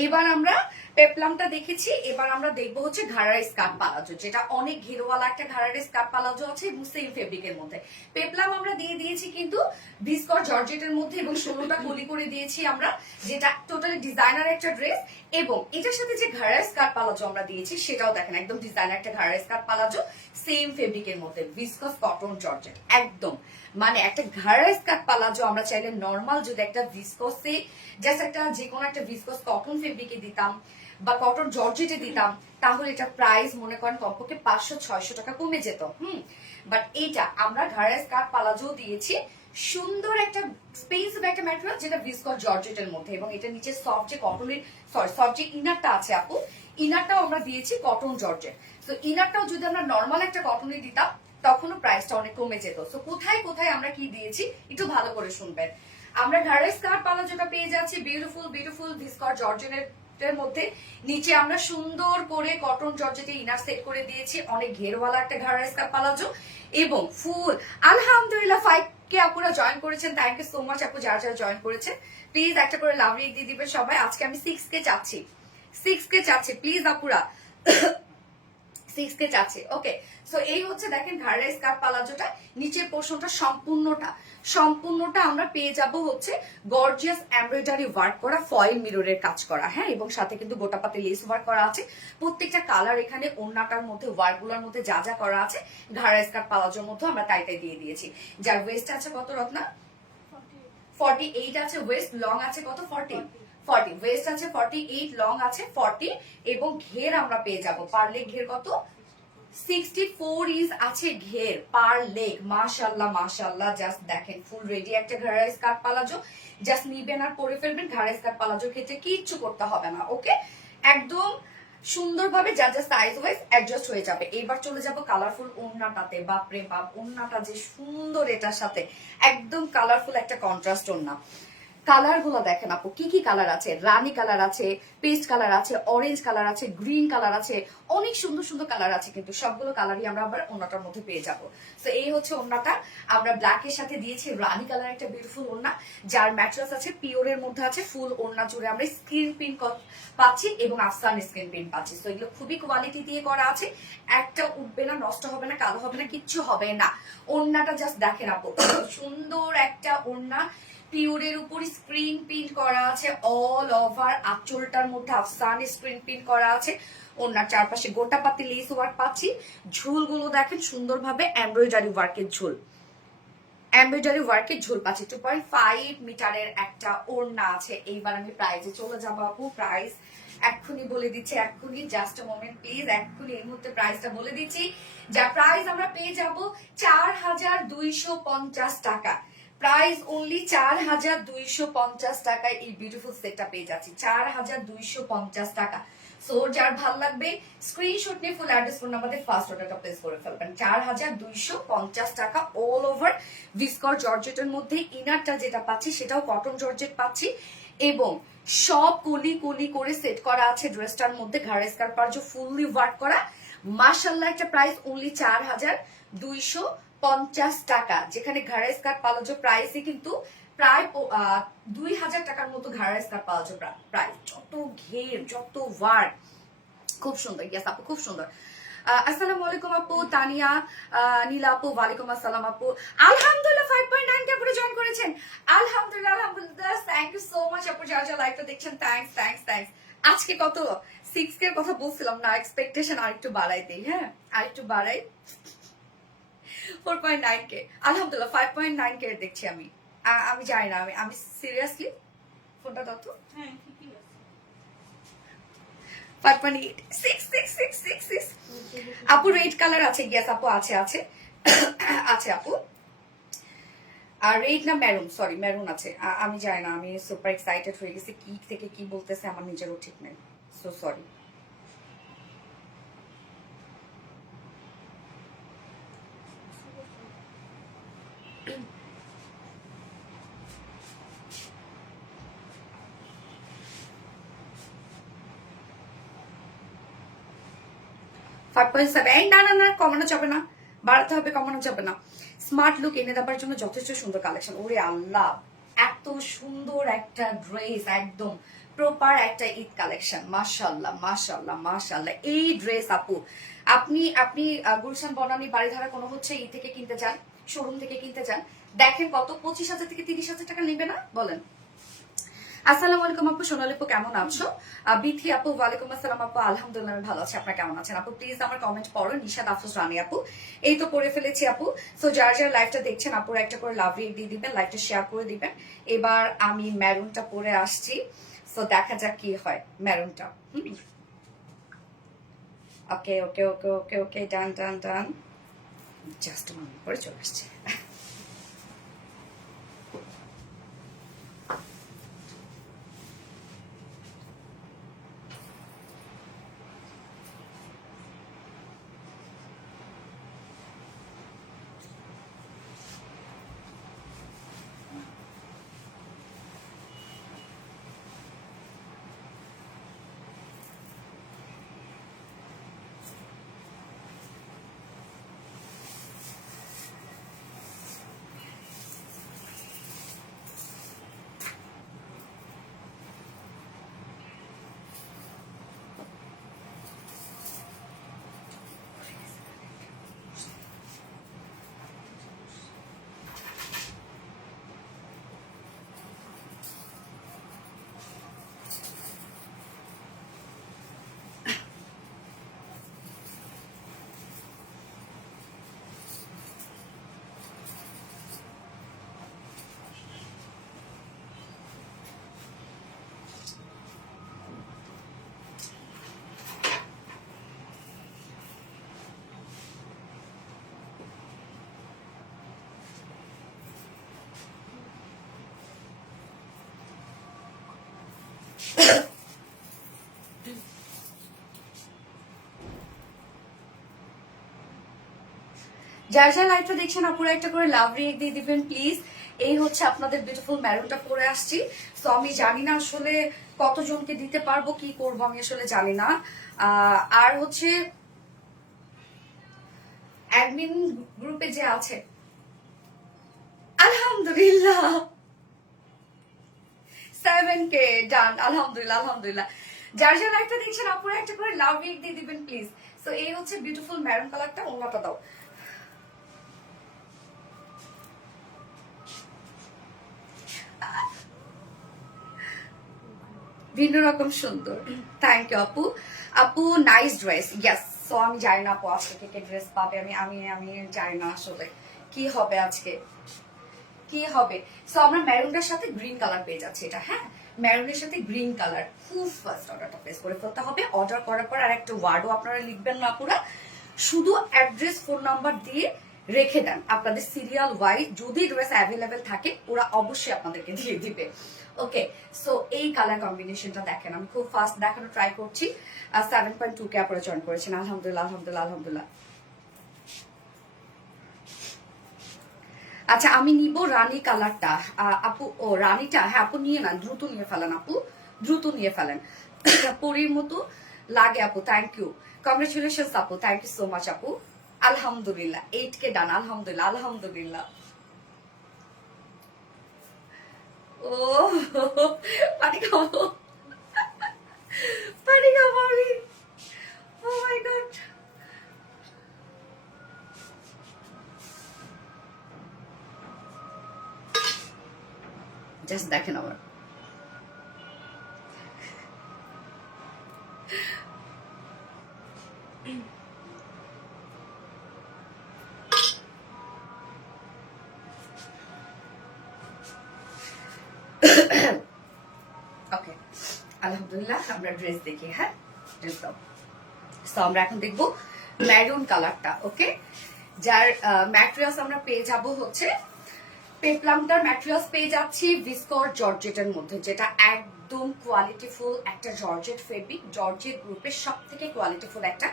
এবার আমরা পেপলামটা দেখেছি, এবার আমরা দেখবো হচ্ছে ঘাড়ার স্কার্ট পালাজো, যেটা অনেক ঘেরোয়ালা একটা ঘাড়ার স্কার্ট পালাজো আছে এবং সেম ফেব্রিকের মধ্যে। পেপলাম আমরা দিয়ে দিয়েছি কিন্তু ভিসকর জর্জেটের মধ্যে, এবং 16টা কলি করে দিয়েছি আমরা, যেটা টোটালি ডিজাইনার একটা ড্রেস। এবং এটার সাথে যে ঘাড়ার স্কার্ট পালাজো আমরা দিয়েছি, সেটাও দেখেন একদম ডিজাইনার একটা ঘাড়ার স্কার্ট পালাজো, সেম ফেব্রিকের মধ্যে, ভিসকস কটন জর্জেট একদম। মানে একটা ঘাড়ার স্কার্ট পালাজো আমরা চাইলে নর্মাল যদি একটা ভিসকসে জাস্ট একটা যে কোনো একটা ভিসকস কটন ফেব্রিকে দিতাম বা কটন জর্জেটে দিতাম, তাহলে এটা প্রাইস মনে করেন কমপক্ষে 500-600 টাকা কমে যেত। বাট এটা আমরা ঘাড়ার স্কার্ট পালাজো দিয়েছি, সুন্দর একটা স্পেসিভ একটা ম্যাটেরিয়াল, যেটা ভিসকস জর্জেটের মধ্যে, এবং এটা নিচে সফট যে কটনের সফট যে ইনারটা আছে আপু, ইনারটাও আমরা দিয়েছি কটন জর্জেট। তো ইনারটাও যদি আমরা নর্মাল একটা কটনে দিতাম তখনও প্রাইসটা অনেক কমে যেত। তো কোথায় কোথায় আমরা কি দিয়েছি একটু ভালো করে শুনবেন। আমরা ঘাড়ের স্কার্ট পালাজোটা পেয়ে যাচ্ছি বিউটিফুল বিউটিফুল ভিসকস জর্জেটের এর মধ্যে নিচে আমরা সুন্দর করে কটন জর্জেটে ইনার সেট করে দিয়েছি, অনেক ঘেরওয়ালা একটা ঘাড়া স্কার্ট পালাজো এবং ফুল। আলহামদুলিল্লাহ 5K আপুরা জয়েন করেছেন, থ্যাংক ইউ সো মাচ আপু যারা যারা জয়েন করেছেন। প্লিজ একটা করে লাভ রেট দিয়ে দিবেন সবাই। আজকে আমি 6K চাচ্ছি, 6K চাচ্ছি প্লিজ আপুরা, 6K চাচ্ছি। ওকে, সো এই হচ্ছে দেখেন ঘাড়ের স্কার্ট পালাজোটা, নিচের পোর্শনটা সম্পূর্ণটা আমরা পেয়ে যাব হচ্ছে গর্জিয়াস এমব্রয়ডারি ওয়ার্ক করা, ফয়েল মিররের কাজ করা, হ্যাঁ, এবং সাথে কিন্তু গোটাপাতি লেস ওয়ার্ক করা আছে। প্রত্যেকটা কালার এখানে ওড়নাটার মধ্যে ওয়ার্কগুলোর মধ্যে যা যা করা আছে ঘাড়ের স্কার্ট পালাজোর মধ্যে আমরা তাই দিয়ে দিয়েছি। যার ওয়েস্ট আছে কত রত্না? 48 আছে ওয়েস্ট, লং আছে কত? 40 ওয়েস্ট আছে 48, লং আছে 40 এবং ঘের আমরা পেয়ে যাব পার লেগ ঘের কত? 64 ইঞ্চ আছে ঘের পার লেগ। মাশাআল্লাহ মাশাআল্লাহ, জাস্ট দেখেন ফুল রেডি একটা ঘাড়া স্কার্ট পালাজো, জাস্ট নিবেন আর পরে ফেলবেন। ঘাড়া স্কার্ট পালাজোর ক্ষেত্রে কিচ্ছু করতে হবে না, ওকে, একদম সুন্দরভাবে যা যা সাইজ ওয়াইজ অ্যাডজাস্ট হয়ে যাবে। এবার চলে যাব কালারফুল ওড়নাটাতে। বাপরে বাপ, ওড়নাটা যে সুন্দর, এটার সাথে একদম কালারফুল একটা কন্ট্রাস্ট ওড়না। কালার গুলো দেখেন আপু, কি কি কালার আছে? রানী কালার আছে, পেস্ট কালার আছে, অরেঞ্জ কালার আছে, গ্রিন কালার আছে, অনেক সুন্দর সুন্দর কালার আছে, কিন্তু সবগুলো কালারই আমরা আবার ওড়নাটার মধ্যে পেয়ে যাব। তো এই হচ্ছে ওড়নাটা, আমরা ব্ল্যাকের সাথে দিয়েছি রানী কালার একটা বিউটিফুল ওড়না, যার ম্যাট্রেস আছে পিওরের মধ্যে আছে। ফুল ওড়না জুড়ে আমরা স্ক্রিন প্রিন্ট পাচ্ছি এবং আফসান স্ক্রিন প্রিন্ট পাচ্ছি। তো এগুলো খুবই কোয়ালিটি দিয়ে করা আছে, একটা উঠবে না, নষ্ট হবে না, কালো হবে না, কিচ্ছু হবে না। ওড়নাটা জাস্ট দেখেন আপু, সুন্দর একটা ওড়না, পিওরের উপর স্ক্রিন প্রিন্ট করা আছে অল ওভার। আঁচলটার মধ্যে আফসান স্ক্রিন প্রিন্ট করা আছে, ওনার চারপাশে গোটাপাতি লেস ওয়ার্ক পাচ্ছি। ঝুলগুলো দেখেন সুন্দরভাবে এমব্রয়ডারি ওয়ার্কের ঝুল, এমব্রয়ডারি ওয়ার্কের ঝুল পাচ্ছি। 2.5 মিটারের একটা ওড়না আছে। এইবার আমি প্রাইজে চলে যাবো আপু, প্রাইস এক্ষুনি বলে দিচ্ছি, এক্ষুনি জাস্ট মোমেন্ট প্লিজ, এক্ষুনি এই মুহূর্তে প্রাইসটা বলে দিচ্ছি। যা প্রাইস আমরা পেয়ে যাব 4250 টাকা, প্রাইস অনলি 4250 টাকায় এই বিউটিফুল সেটটা পেয়ে যাচ্ছি, 4250 টাকা। সো যার ভাল লাগবে স্ক্রিনশট নিয়ে ফুল অ্যাড্রেস ফোন নাম্বারে ফার্স্ট অর্ডারটা প্লেস করে ফেলবেন। 4250 টাকা অল ওভার ভিসকর জর্জেটের মধ্যে। ইনারটা যেটা পাচ্ছি সেটাও কটন জর্জেট পাচ্ছি এবং সব কলি কলি করে সেট করা আছে ড্রেসটার মধ্যে। ঘাড়া স্কার্ট পারজো ফুললি ওয়ার্ক করা, মাশাআল্লাহ একটা প্রাইস অনলি 4250 টাকা, যেখানে ঘাড়া স্কার্ট পালাজো প্রাইসে কিন্তু প্রায় 2000 টাকার মতো ঘাড়া স্কার্ট পালাজো প্রাইস। যত ঘের, যত ওয়ার্ক, খুব সুন্দর। ইয়েস আপু, খুব সুন্দর। আসসালামু আলাইকুম আপু, তানিয়া নীলা আপু, ওয়ালাইকুম আসসালাম আপু। আলহামদুলিল্লাহ 5.9 কে আপু জয়েন করেছেন, আলহামদুলিল্লাহ আলহামদুলিল্লাহ, থ্যাংক ইউ সো মাচ আপু যারা যারা লাইভটা দেখছেন, থ্যাঙ্কস থ্যাঙ্কস থ্যাঙ্কস। আজকে কত 6K এর কথা বলছিলাম না, এক্সপেকটেশন আরেকটু বাড়াই দেই, হ্যাঁ আরেকটু বাড়াই। 4.9K, আলহামদুলিল্লাহ 5.9K দেখছি আমি। আমি জানি না, আমি সিরিয়াসলি ফোনটা তত 5.8 6 আপু রেড কালার আছে? ইয়েস আপু আছে আছে আছে আপু। আর রেড না মেরুন, সরি মেরুন আছে। আমি জানি না, আমি সুপার এক্সাইটেড হয়ে গেছি, কি থেকে কি বলতেছে আমার নিজেরও ঠিক নেই, সো সরি। না না না, কমানো যাবে না, বাড়াতে হবে, কমানো যাবে না। স্মার্ট লুক এনে দেওয়ার জন্য যথেষ্ট সুন্দর কালেকশন। ওরে আল্লাহ, এত সুন্দর একটা ড্রেস, একদম প্রপার একটা ঈদ কালেকশন। মাশাআল্লাহ মাশাআল্লাহ মাশাআল্লাহ। এই ড্রেস আপু আপনি আপনি গুলশান বনানী বাড়িধারা কোনো হচ্ছে ই থেকে কিনতে চান, শোরুম থেকে কিনতে চান, দেখেন কত 25,000 থেকে 30,000 টাকা নেবে না বলেন। আসসালামু আলাইকুম আপু, সোনালী আপু কেমন আছো? বিথি আপু ওয়ালাইকুম আসসালাম আপু, আলহামদুলিল্লাহ আমি ভালো আছি, আপনারা কেমন আছেন আপু? প্লিজ আমার কমেন্ট পড়ো। নিশাদ আফরোজ রানী আপু, এই তো পড়ে ফেলেছি আপু। সো যারা যারা লাইভটা দেখছেন আপুর একটা করে লাভ রেট দিয়ে দিবেন, লাইভটা শেয়ার করে দিবেন। এবার আমি মেরুনটা পরে আসছি, সো দেখা যাক কি হয় মেরুনটা। ওকে ওকে ওকে ওকে ওকে, ডান ডান ডান, জাস্ট মনে করে চলে আসছে। যার যার লাইভটা দেখছেন আপুরা একটা করে লাভ রিয়েক্ট দিয়ে দিবেন প্লিজ। এই হচ্ছে আপনাদের বিউটিফুল ম্যারুনটা পরে আসছি। তো আমি জানি না আসলে কতজনকে দিতে পারবো, কি করবো আমি আসলে জানি না। আর হচ্ছে অ্যাডমিন গ্রুপে যে আছে, আলহামদুলিল্লাহ 7K ডান, আলহামদুলিল্লাহ আলহামদুলিল্লাহ। যার যার লাইভটা দেখছেন আপুরা একটা করে লাভ রিয়েক্ট দিয়ে দিবেন প্লিজ। তো এই হচ্ছে বিউটিফুল ম্যারুন কালারটা, অন্যটা দাও। ভিন্ন রকম সুন্দর, থ্যাংক ইউ আপু। আপু নাইস ড্রেস, ইয়েস। সো আমি জানি না আপু আজকে কে কে ড্রেস পাবে, আমি আমি আমি জানি না আসলে কি হবে আজকে, কি হবে। সো আমরা ম্যারুনটার সাথে গ্রিন কালার পেয়ে যাচ্ছি এটা, হ্যাঁ ম্যারুনের সাথে গ্রিন কালার। খুব ফার্স্ট অর্ডারটা প্লেস করে ফেলতে হবে। অর্ডার করার পর আর একটা ওয়ার্ডও আপনারা লিখবেন না পুরা, শুধু অ্যাড্রেস ফোন নাম্বার দিয়ে রেখে দেন আপনাদের সিরিয়াল ওয়াইজ। যদি ড্রেস অ্যাভেলেবেল থাকে ওরা অবশ্যই আপনাদেরকে দিয়ে দিবে। ওকে, সো এই কালার কম্বিনেশনটা দেখেন, আমি খুব ফাস্ট দেখানো ট্রাই করছি। 7.2K আপনারা জয়েন করেছেন, আলহামদুলিল্লাহ আলহামদুলিল্লাহ আলহামদুলিল্লাহ। আচ্ছা আমি নিব রানী কালারটা আপু। ও রানীটা, হ্যাঁ আপু নিয়ে না, দ্রুত নিয়ে ফেলেন আপু, দ্রুত নিয়ে ফেলেন। পরীর মতো লাগে আপু, থ্যাংক ইউ, কংগ্রেচুলেশন আপু, থ্যাংক ইউ সো মাচ আপু। আলহামদুলিল্লাহ 8K ডান, আলহামদুলিল্লাহ আলহামদুলিল্লাহ। ও পানি খাবো, পানি খাবো আমি। ও মাই গড, জাস্ট দেখেন আমার ওকে। আলহামদুলিল্লাহ আমরা ড্রেস দেখি, হ্যাঁ ড্রেস দাও। তো আমরা এখন দেখবো ম্যারুন কালারটা। ওকে, যার ম্যাটেরিয়ালস আমরা পেয়ে যাব হচ্ছে পেপ্লামটার ম্যাটেরিয়ালস পেয়ে যাচ্ছি ভিসকর জর্জেটের মধ্যে, যেটা একদম কোয়ালিটিফুল একটা জর্জেট ফেব্রিক। জর্জেট গ্রুপের সব থেকে কোয়ালিটিফুল একটা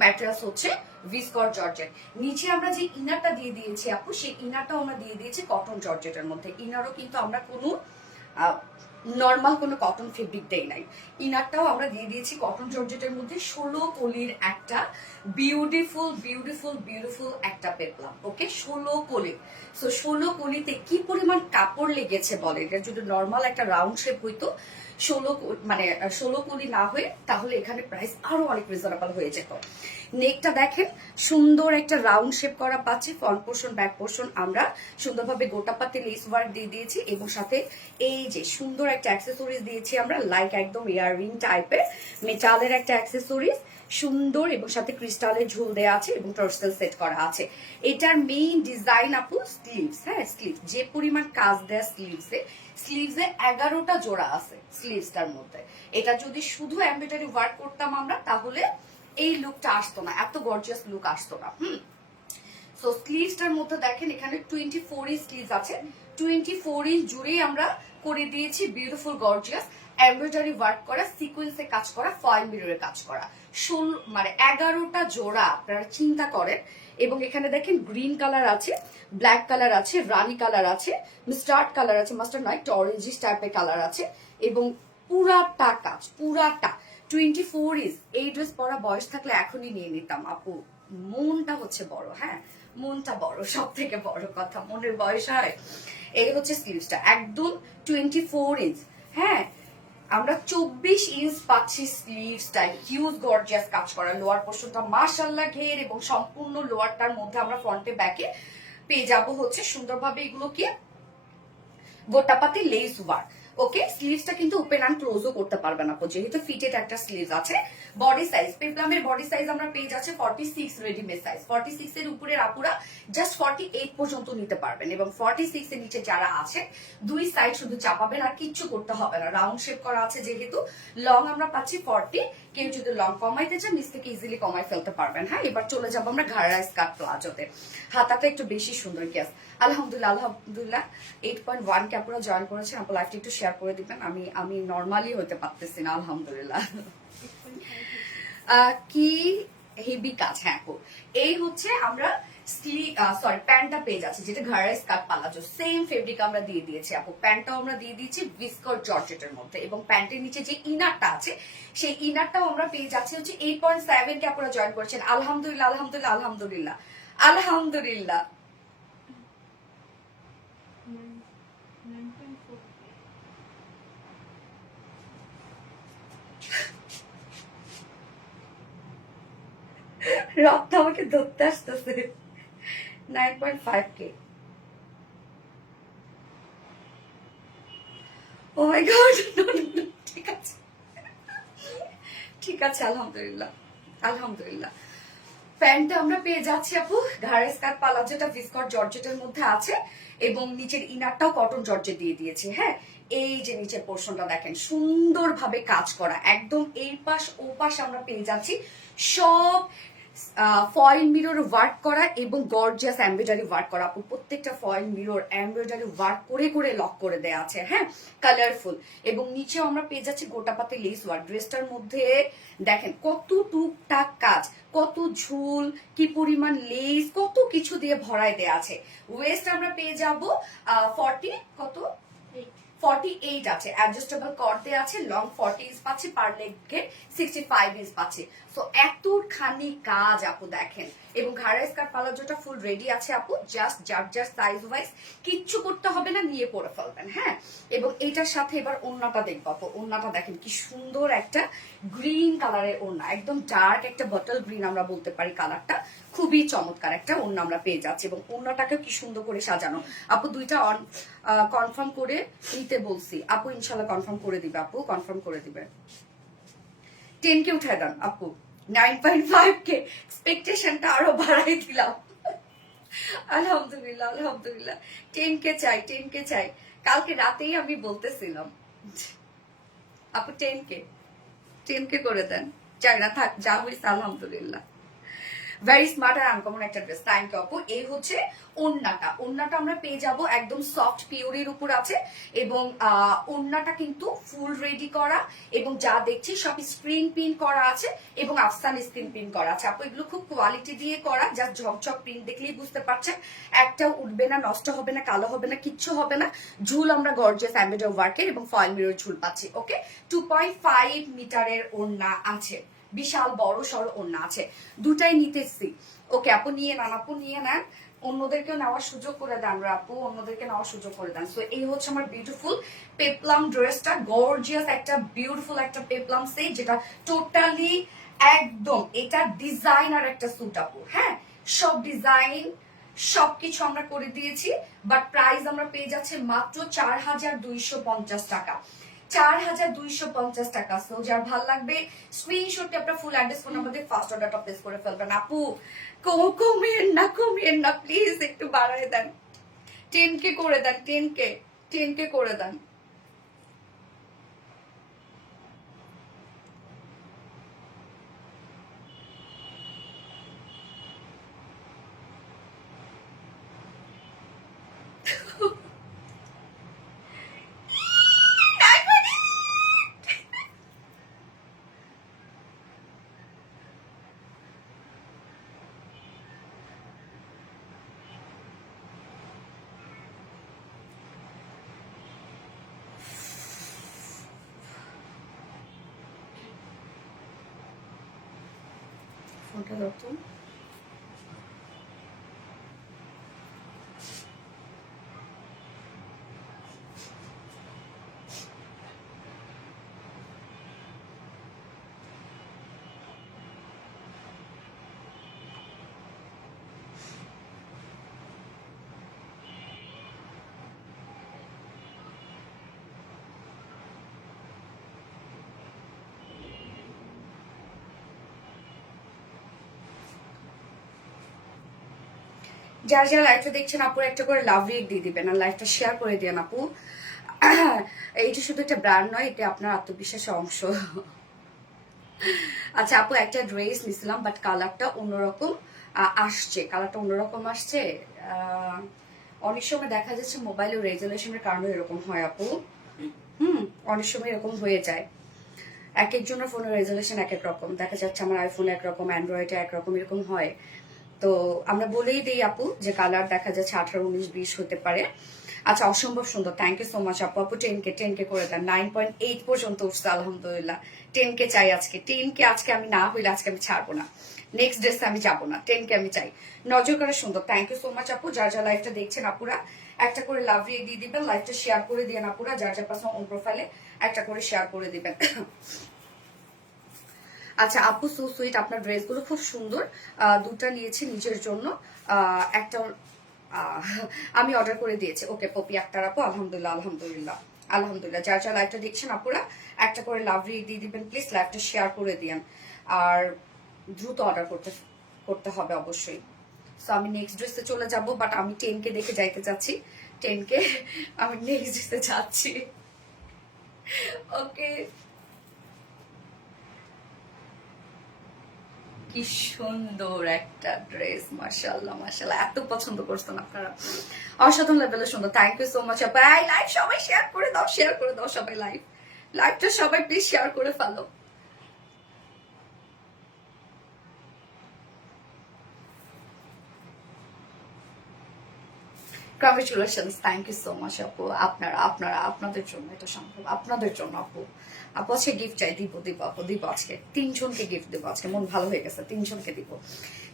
ম্যাটেরিয়ালস হচ্ছে ভিসকর জর্জেট। নিচে আমরা যে ইনারটা দিয়ে দিয়েছি আপু, সেই ইনারটাও আমরা দিয়ে দিয়েছি কটন জর্জেটের মধ্যে। ইনারও কিন্তু আমরা কোনো নর্মাল কোনো কটন ফেব্রিক দেই নাই, ইনারটাও আমরা দিয়ে দিয়েছি কটন জর্জেটের মধ্যে। 16 কলির একটা বিউটিফুল বিউটিফুল বিউটিফুল একটা পেপ্লাম। ওকে 16 কলি। সো 16 কলিতে কি পরিমাণ কাপড় লেগেছে বলে, এটা যদি নর্মাল একটা রাউন্ড শেপ হইতো, 16 কলি না হয়ে, তাহলে এখানে প্রাইস আরো অনেক রিজনেবল হয়ে যেত। নেকটা দেখেন সুন্দর একটা রাউন্ড শেপ করা পাচ্ছি। ফ্রন্ট পোর্শন ব্যাক পোর্শন আমরা সুন্দরভাবে গোটা পাতি লেস ওয়ার্ক দিয়ে দিয়েছি, এবং সাথে এই যে সুন্দর একটা অ্যাক্সেসরিজ দিয়েছি আমরা, লাইক একদম ইয়াররিং টাইপের মেটালের একটা অ্যাক্সেসরিজ সুন্দর, এবং সাথে ক্রিস্টালের ঝুল দেওয়া আছে এবং টর্সেল সেট করা আছে। এটার মেইন ডিজাইন আপু স্লিভস, হ্যাঁ স্লিভ যে পরিমাণ কাজ দেয়া স্লিভসে, স্লিভসে 11টা জোড়া আছে স্লিভসটার মধ্যে। এটা যদি শুধু এমব্রয়ডারি ওয়ার্ক করতাম আমরা, তাহলে এই লুকটা আসতো না, এত গর্জিয়াস লুক আসতো না। সো স্লিভসটার মধ্যে দেখেন এখানে 24 ইঞ্চ স্লিভস আছে, 24 ইঞ্চ জুড়েই আমরা করে দিয়েছি বিউটিফুল গর্জিয়াস এমব্রয়ডারি ওয়ার্ক করা, সিকোয়েন্সে কাজ করা, ফয়েল মিররে কাজ করা। 11টা জোড়া আপনারা চিন্তা করেন। এবং এখানে দেখেন গ্রিন কালার আছে, ব্ল্যাক কালার আছে, রানি কালার আছে, মাস্টার্ড কালার আছে, মাস্টার্ড নয় অরেঞ্জিস টাইপের কালার আছে, এবং পুরাটা কাজ, পুরাটা 24 ইঞ্চ। এই ড্রেস পরা বয়স থাকলে এখনই নিয়ে নিতাম আপু। মনটা হচ্ছে বড়, হ্যাঁ মনটা বড়, সব থেকে বড় কথা, মনের বয়স হয়। এই হচ্ছে স্লিভসটা একদম 24 ইঞ্চ, হ্যাঁ আমরা 24 ইঞ্চ পাচ্ছি স্লিভসটা, হিউজ গর্জিয়াস কাজ করা। লোয়ার পোর্শনটা মাশাআল্লাহ ঘের, এবং সম্পূর্ণ লোয়ারটার মধ্যে আমরা ফ্রন্টে ব্যাকে পেয়ে যাব হচ্ছে সুন্দরভাবে এগুলোকে গোটাপাতি লেস ওয়ার্ক। ওকে, স্লিভসটা কিন্তু ওপেন অ্যান্ড ক্লোজও করতে পারবেন আপু, যেহেতু ফিটেড একটা স্লিভস আছে। বডি সাইজ, পেপ্লামের বডি সাইজ আমরা পেয়ে যাচ্ছে 46 রেডিমেড সাইজ। 46 এর উপরের আপুরা জাস্ট 48 পর্যন্ত নিতে পারবেন, এবং 46 এর নিচে যারা আছে দুই সাইড শুধু চাপাবেন, আর কিচ্ছু করতে হবে না। রাউন্ড শেপ করা আছে যেহেতু, লং আমরা পাচ্ছি 40। কেউ যদি লং কমাইতে চান নিচ থেকে ইজিলি কমাই ফেলতে পারবেন। হ্যাঁ, এবার চলে যাবো আমরা ঘাড়া স্কার্ট প্লাজোতে। হাতাটা একটু বেশি সুন্দর। গ্যাস আলহামদুলিল্লাহ আলহামদুলিল্লাহ 8.1 কে আপনারা জয়েন করেছেন। আপু লাইভটা একটু শেয়ার শেয়ার করে দিবেন। আমি নর্মালি হতে পারতেছি না, আলহামদুলিল্লাহ। কি হেভি কাজ। হ্যাঁ আপু, এই হচ্ছে আমরা প্যান্টটা পেয়ে যাচ্ছি, যেটা ঘরের স্কার্ট পালাজো সেম ফেব্রিক আমরা দিয়ে দিয়েছি আপু। প্যান্টটাও আমরা দিয়ে দিয়েছি ভিসকর জর্জেটের মধ্যে, এবং প্যান্টের নিচে যে ইনারটা আছে সেই ইনারটাও আমরা পেয়ে যাচ্ছি হচ্ছে 8.7 কে আপনারা জয়েন করেছেন। আলহামদুলিল্লাহ আলহামদুলিল্লাহ আলহামদুলিল্লাহ আলহামদুলিল্লাহ। রক্ত আমাকে ধরতে আসতেছে। 9.5K। ও মাই গড, ঠিক আছে ঠিক আছে, আলহামদুলিল্লাহ আলহামদুলিল্লাহ। প্যান্টটা আমরা পেয়ে যাচ্ছি আপু ঘাড়ের স্কার্ট পালাজোটা ভিসকর জর্জেটের মধ্যে আছে, এবং নিচের ইনারটাও কটন জর্জেট দিয়ে দিয়েছে। হ্যাঁ, এই যে নিচের পোর্শনটা দেখেন সুন্দরভাবে কাজ করা, একদম এই পাশ ও পাশ আমরা পেয়ে যাচ্ছি সব ফয়েল মিরর ওয়ার্ক করা এবং গর্জিয়াস এমব্রয়ডারি ওয়ার্ক করা আপু। প্রত্যেকটা ফয়েল মিরর এমব্রয়ডারি ওয়ার্ক করে করে লক করে দেওয়া আছে। হ্যাঁ, কালারফুল, এবং নিচেও আমরা পেয়ে যাচ্ছি গোটাপাতে লেস ওয়ার্ক। ড্রেসটার মধ্যে দেখেন কত টুকটাক কাজ, কত ঝুল, কি পরিমাণ লেস, কত কিছু দিয়ে ভরায় দেয়া আছে। ওয়েস্ট আমরা পেয়ে যাব 48 আছে, অ্যাডজাস্টেবল কর্ড দেয়া আছে, লং 40 ইঞ্চ পাচ্ছি, পার লেগে 65 ইঞ্চ পাচ্ছি। সো এতখানি কাজ আপু দেখেন, এবং ঘাড়ের স্কার্ট পালাজোটা ফুল রেডি আছে আপু। জাস্ট যার সাইজ ওয়াইজ কিচ্ছু করতে হবে না, নিয়ে পরে ফেলবেন। হ্যাঁ, এবং এটার সাথে এবার ওড়নাটা দেখবো আপু। ওড়নাটা দেখেন কি সুন্দর একটা গ্রিন কালারের ওড়না, একদম ডার্ক একটা বটল গ্রিন আমরা বলতে পারি কালারটা। খুবই চমৎকার একটা ওড়না আমরা পেয়ে যাচ্ছি, এবং ওড়নাটাকে কি সুন্দর করে সাজানো আপু। দুইটা কনফার্ম করে নিতে বলছি আপু, ইনশাল্লাহ কনফার্ম করে দিবে আপু, কনফার্ম করে দিবে। 10K উঠায় দেন আপু, 9.5K এক্সপেকটেশনটা আরো বাড়াই দিলাম। আলহামদুলিল্লাহ আলহামদুলিল্লাহ। 10K চাই, 10K চাই। কালকে রাতেই আমি বলতেছিলাম আপু 10K করে দেন। চাই না থাক, যা হয়েছে আলহামদুলিল্লাহ। ভেরি স্মার্ট আর আনকমন একটা ড্রেস। থ্যাংক ইউ আপু। এই হচ্ছে ওড়নাটা আমরা পেয়ে যাব একদম সফট পিওরের উপর আছে, এবং ওড়নাটা কিন্তু ফুল রেডি করা, এবং যা দেখছি সব স্ক্রিন প্রিন্ট করা আছে, এবং আফসান স্ক্রিন প্রিন্ট করা আছে আপু। এগুলো খুব কোয়ালিটি দিয়ে করা, জাস্ট ঝকঝক প্রিন্ট দেখলেই বুঝতে পারছেন। একটাও উঠবে না, নষ্ট হবে না, কালো হবে না, কিচ্ছু হবে না। ঝুল আমরা গর্জিয়াস এমব্রয়ডারি ওয়ার্কের এবং ফয়েল মিরর ঝুল পাচ্ছি। ওকে, 2.5 মিটারের ওড়না আছে, বিশাল বড় সড়ো ওড়না আছে, দুটাই নিতেছি। ওকে আপু, নিয়ে নেন আপু, নিয়ে নেন। অন্যদেরকেও নেওয়ার সুযোগ করে দেন আপু, অন্যদেরকে নেওয়ার সুযোগ করে দেন। সো এই হচ্ছে আমার বিউটিফুল পেপলাম ড্রেসটা, গর্জিয়াস একটা বিউটিফুল একটা পেপলাম সেট, যেটা টোটালি একদম এটা ডিজাইনার একটা স্যুট আপু। হ্যাঁ, সব ডিজাইন সবকিছু আমরা করে দিয়েছি, বাট প্রাইস আমরা পেয়ে যাচ্ছে মাত্র 4250 টাকা। 4250 টাকা। সো যার ভালো লাগবে স্ক্রিনশট আপনার ফুল অ্যাড্রেস ফোন আমাদের ফার্স্ট অর্ডারটা প্লেস করে ফেলবেন আপু। কমিয়েন না প্লিজ, একটু বাড়ায় দেন। 10K করে দেন, 10K করে দেন। ফোনটা নতুন যারা যারা লাইভটা দেখছেন আপু, একটা করে লাভ রেট দিয়ে দিবেন আর লাইভটা শেয়ার করে দেন আপু। এইটা শুধু একটা ব্র্যান্ড নয়, এটা আপনার আত্মবিশ্বাসের অংশ। আচ্ছা আপু, একটা ড্রেস নিছিলাম, বাট কালারটা অন্যরকম আসছে, কালারটা অন্যরকম আসছে। অনেক সময় দেখা যাচ্ছে মোবাইলের রেজুলেশনের কারণে এরকম হয় আপু। অনেক সময় এরকম হয়ে যায়, এক একজনের ফোনের রেজলিউশন এক এক রকম, দেখা যাচ্ছে আমার আইফোনে একরকম, অ্যান্ড্রয়েডে একরকম, এরকম হয়। তো আমরা বলেই দিই আপু যে কালার দেখা যাচ্ছে 18, 19, 20 হতে পারে। আচ্ছা, অসম্ভব সুন্দর, থ্যাংক ইউ সো মাচ আপু। আপু 10K করে দেন, 9.8 পর্যন্ত উঠছে আলহামদুলিল্লাহ। 10K চাই আজকে, 10K আজকে আমি না হইলে আজকে আমি ছাড়বো না, নেক্সট ডেসে আমি যাবো না, 10K আমি চাই। নজর করা সুন্দর, থ্যাংক ইউ সো মাচ আপু। যার যা লাইভটা দেখছেন আপুরা একটা করে লাভ রিয়েক্ট দিয়ে দিবেন, লাইভটা শেয়ার করে দিবেন আপুরা, যার যার পাশে অন প্রোফাইলে একটা করে শেয়ার করে দিবেন। আচ্ছা আপু, সো সুইট, আপনার ড্রেসগুলো খুব সুন্দর, দুটা নিয়েছি নিজের জন্য, একটা আমি অর্ডার করে দিয়েছি। ওকে পপি আক্তার আপু, আলহামদুলিল্লাহ আলহামদুলিল্লাহ আলহামদুলিল্লাহ। যার যা লাইভটা দেখছেন আপুরা একটা করে লাভ রিয়েক্ট দিয়ে দিবেন প্লিজ, লাইভটা শেয়ার করে দিন। আর দ্রুত অর্ডার করতে হবে অবশ্যই। সো আমি নেক্সট ড্রেসে চলে যাব, বাট আমি 10K দেখে যাইতে চাচ্ছি, 10K আমি নেক্সট ড্রেসে যাচ্ছি। ওকে, কি সুন্দর একটা ড্রেস, মাশাআল্লাহ মাশাআল্লাহ, এত পছন্দ করছেন আপনারা, অসাধারণ লেভেলের সুন্দর। থ্যাংক ইউ সো মাচ আপু। এই লাইভ সবাই শেয়ার করে দাও, শেয়ার করে দাও সবাই, লাইভটা সবাই প্লিজ শেয়ার করে ফেলো। Congratulations, thank you so much আপু। আপনাদের জন্য এটা সম্ভব, আপনাদের জন্য আপু। আপু আজকে গিফট চাই, দিব আপু, দিব আজকে 3 জনকে গিফট দেবো আজকে, মন ভালো হয়ে গেছে, 3 জনকে দিব।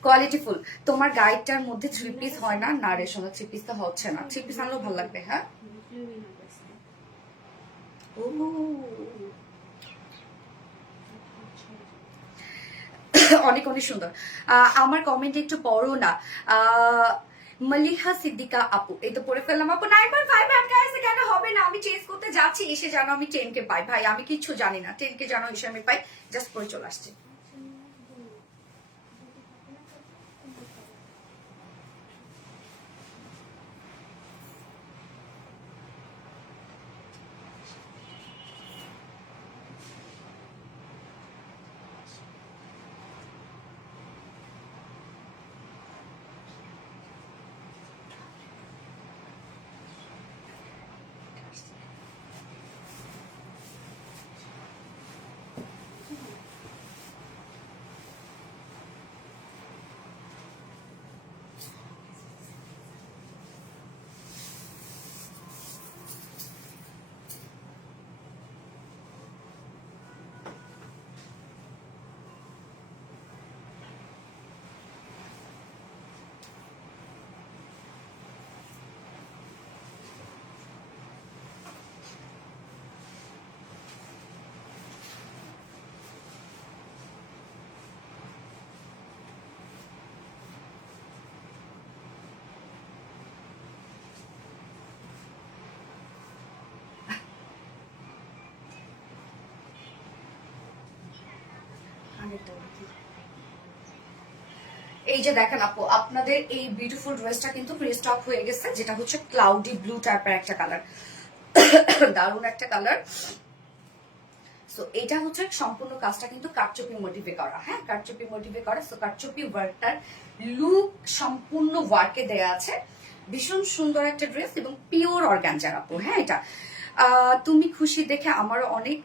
Quality full. তোমার গাইডটার মধ্যে 3 পিস হয় না? না রে সোনা, 3 পিস তো হচ্ছে না, 3 পিস আনলেও ভালো লাগবে। হ্যাঁ, ও অনেক অনেক সুন্দর। আমার কমেন্ট একটু পড়ো না। মালিহা সিদ্দিকা আপু, এই তো পড়ে ফেললাম আপু। 9.5 আটকা আছে, কেন হবে না? আমি চেঞ্জ করতে যাচ্ছি, এসে জানো আমি 10K পাই। ভাই আমি কিচ্ছু জানি না, 10K জানো এসে আমি পাই, জাস্ট পরে চলে আসছি। এই যে দেখেন আপু, আপনাদের এই বিউটিফুল ড্রেসটা কিন্তু প্রিস্টক হয়ে গেছে, যেটা হচ্ছে ক্লাউডি ব্লু টাইপের একটা কালার, দারুণ একটা কালার। সো এটা হচ্ছে সম্পূর্ণ কাজটা কিন্তু কারচুপি মোটিভে করা। হ্যাঁ, কারচুপি মোটিভে করা। সো কারচুপি ওয়ার্কটার লুক সম্পূর্ণ ওয়ার্কে দেয়া আছে। ভীষণ সুন্দর একটা ড্রেস এবং পিওর অর্গানজার আপু। হ্যাঁ, এটা তুমি খুশি দেখে আমারও অনেক